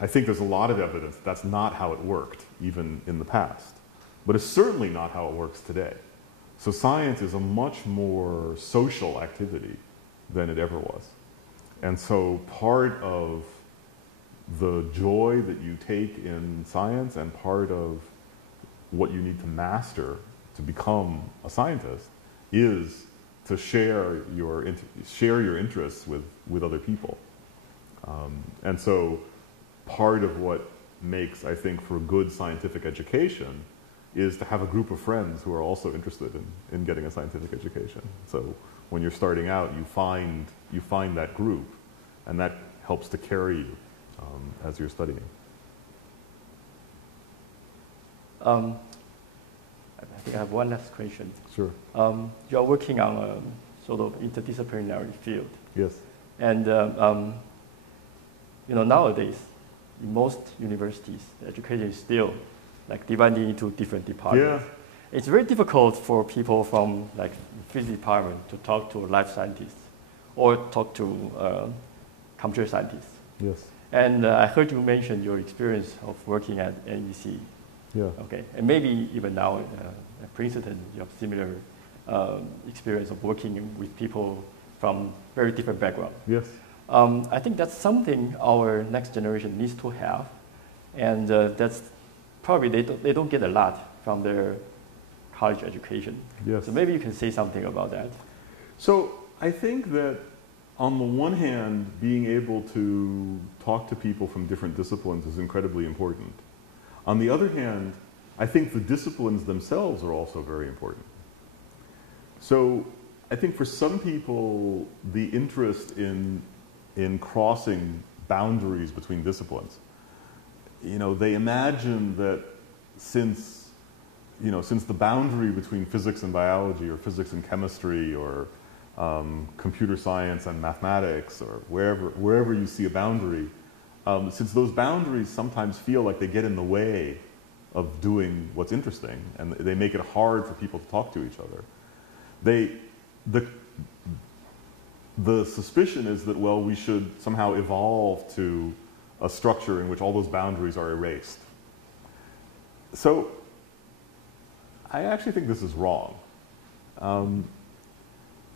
I think there's a lot of evidence that that's not how it worked, even in the past. But it's certainly not how it works today. So science is a much more social activity than it ever was. And so part of the joy that you take in science and part of what you need to master to become a scientist is to share your interests with other people. And so part of what makes, I think, for good scientific education is to have a group of friends who are also interested in getting a scientific education. So when you're starting out, you find that group, and that helps to carry you as you're studying. I think I have one last question. Sure. You are working on a sort of interdisciplinary field. Yes. And you know, nowadays, in most universities, education is still like divided into different departments. Yeah. It's very difficult for people from like physics department to talk to a life scientist or talk to computer scientists. Yes. And I heard you mention your experience of working at NEC. Yeah. Okay. And maybe even now at Princeton, you have similar experience of working with people from very different backgrounds. Yes. I think that's something our next generation needs to have, and that's probably they don't get a lot from their college education. Yes. So maybe you can say something about that. So I think that on the one hand, being able to talk to people from different disciplines is incredibly important. On the other hand, I think the disciplines themselves are also very important. So I think for some people, the interest in crossing boundaries between disciplines, you know, they imagine that since the boundary between physics and biology, or physics and chemistry, or computer science and mathematics, or wherever you see a boundary, since those boundaries sometimes feel like they get in the way of doing what's interesting, and they make it hard for people to talk to each other, the suspicion is that, well, we should somehow evolve to a structure in which all those boundaries are erased. So I actually think this is wrong.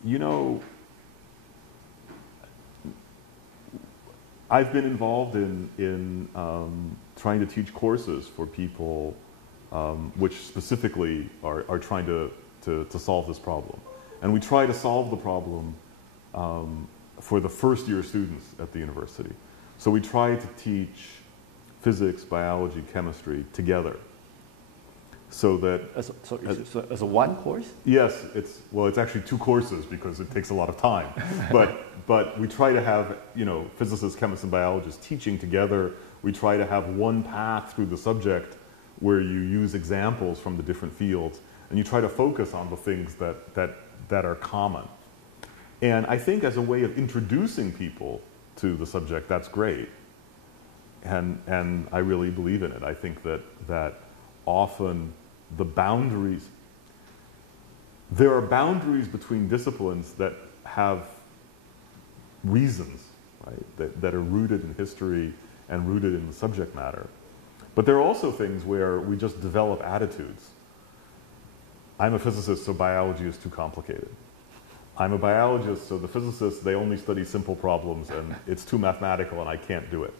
You know, I've been involved in trying to teach courses for people which specifically are trying to solve this problem. And we try to solve the problem for the first year students at the university. So we try to teach physics, biology, chemistry together. So that as a one course? Yes, it's actually two courses because it takes a lot of time. But we try to have, physicists, chemists, and biologists teaching together. We try to have one path through the subject where you use examples from the different fields, and you try to focus on the things that are common. And I think as a way of introducing people to the subject, that's great. And I really believe in it. I think that often the boundaries, there are boundaries between disciplines that have reasons, right, that are rooted in history and rooted in the subject matter. But there are also things where we just develop attitudes. I'm a physicist, so biology is too complicated. I'm a biologist, so the physicists, they only study simple problems and it's too mathematical and I can't do it.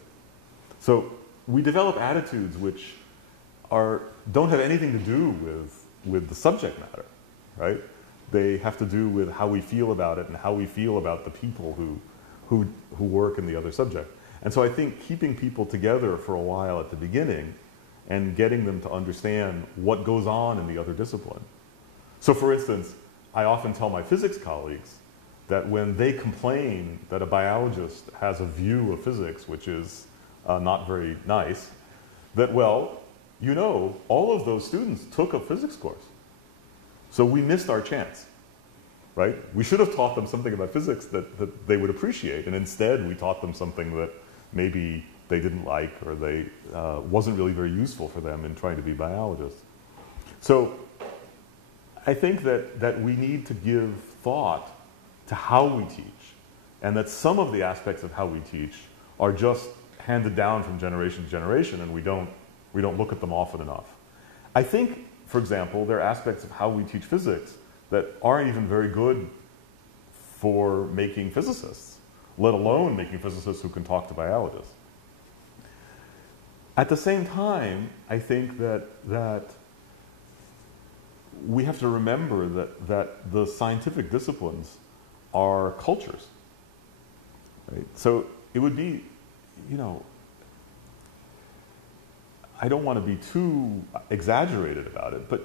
So we develop attitudes which don't have anything to do with the subject matter, right? They have to do with how we feel about it and how we feel about the people who work in the other subject. And so I think keeping people together for a while at the beginning and getting them to understand what goes on in the other discipline. So for instance, I often tell my physics colleagues that when they complain that a biologist has a view of physics which is not very nice, that, well, all of those students took a physics course. So we missed our chance, right? We should have taught them something about physics that they would appreciate, and instead we taught them something that maybe they didn't like or they wasn't really very useful for them in trying to be biologists. So I think that we need to give thought to how we teach, and that some of the aspects of how we teach are just handed down from generation to generation, and we don't look at them often enough. I think, for example, there are aspects of how we teach physics that aren't even very good for making physicists, let alone making physicists who can talk to biologists. At the same time, I think that we have to remember that the scientific disciplines are cultures, right? So it would be, I don't want to be too exaggerated about it, but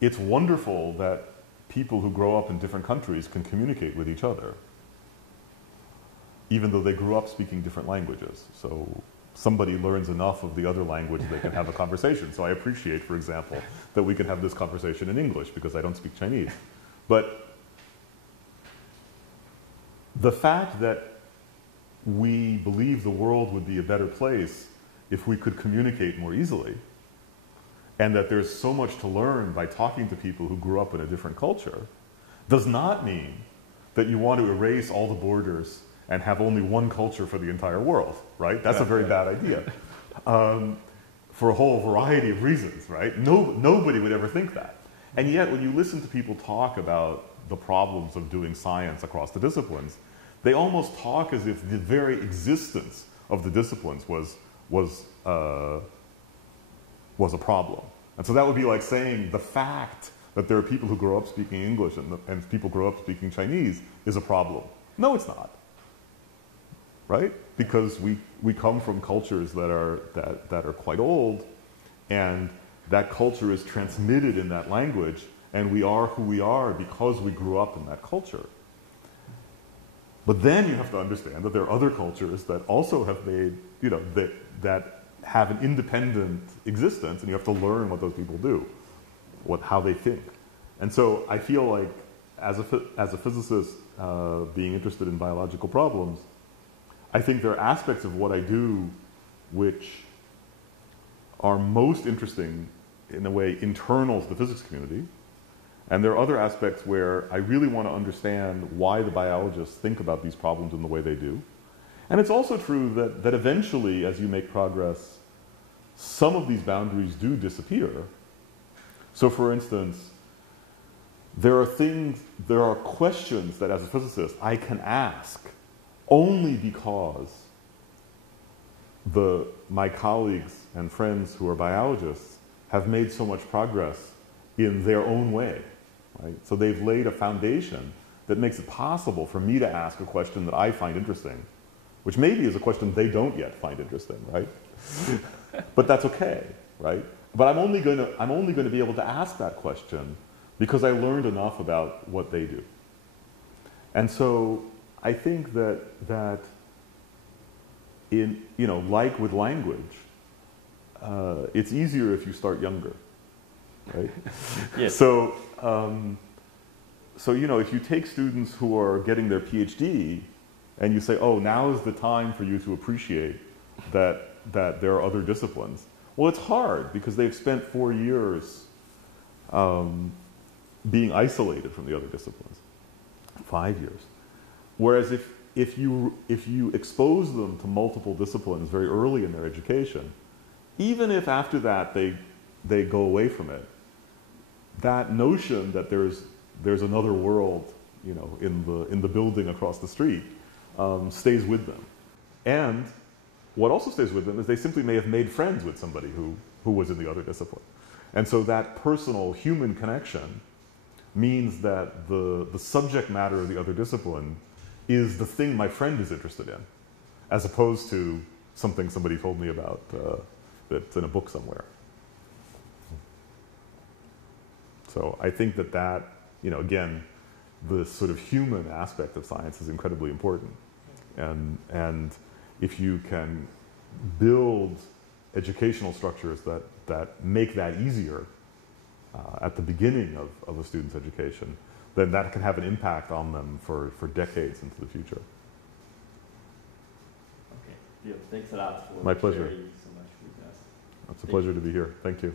it's wonderful that people who grow up in different countries can communicate with each other, even though they grew up speaking different languages. So somebody learns enough of the other language they can have a conversation. So I appreciate, for example, that we can have this conversation in English because I don't speak Chinese. But the fact that we believe the world would be a better place if we could communicate more easily, and that there's so much to learn by talking to people who grew up in a different culture, does not mean that you want to erase all the borders and have only one culture for the entire world, right? That's a very bad idea. For a whole variety of reasons, right? Nobody would ever think that. And yet, when you listen to people talk about the problems of doing science across the disciplines, they almost talk as if the very existence of the disciplines was a problem. And so that would be like saying the fact that there are people who grow up speaking English and people grow up speaking Chinese is a problem. No, it's not. Right? Because we come from cultures that are quite old, and that culture is transmitted in that language, and we are who we are because we grew up in that culture. But then you have to understand that there are other cultures that also have made, that have an independent existence, and you have to learn what those people do, how they think. And so I feel like, as a physicist being interested in biological problems, I think there are aspects of what I do which are most interesting, in a way, internal to the physics community. And there are other aspects where I really want to understand why the biologists think about these problems in the way they do. And it's also true that eventually, as you make progress, some of these boundaries do disappear. So for instance, there are questions that as a physicist I can ask only because my colleagues and friends who are biologists have made so much progress in their own way, right? So they've laid a foundation that makes it possible for me to ask a question that I find interesting, which maybe is a question they don't yet find interesting, right? But that's okay, right? But I'm only going to be able to ask that question because I learned enough about what they do. And so I think that in, like with language, it's easier if you start younger, right? Yes. So, if you take students who are getting their PhD and you say, oh, now is the time for you to appreciate that there are other disciplines. Well, it's hard because they've spent 4 years being isolated from the other disciplines, 5 years. Whereas if you expose them to multiple disciplines very early in their education, even if after that they go away from it, that notion that there's another world, in the building across the street, stays with them. And what also stays with them is they simply may have made friends with somebody who was in the other discipline. And so that personal human connection means that the subject matter of the other discipline is the thing my friend is interested in, as opposed to something somebody told me about that's in a book somewhere. So I think that again, the sort of human aspect of science is incredibly important. And if you can build educational structures that make that easier at the beginning of a student's education, then that can have an impact on them for decades into the future. Okay, Bill, thanks a lot for My pleasure. sharing so much with us. It's a pleasure to be here. Thank you.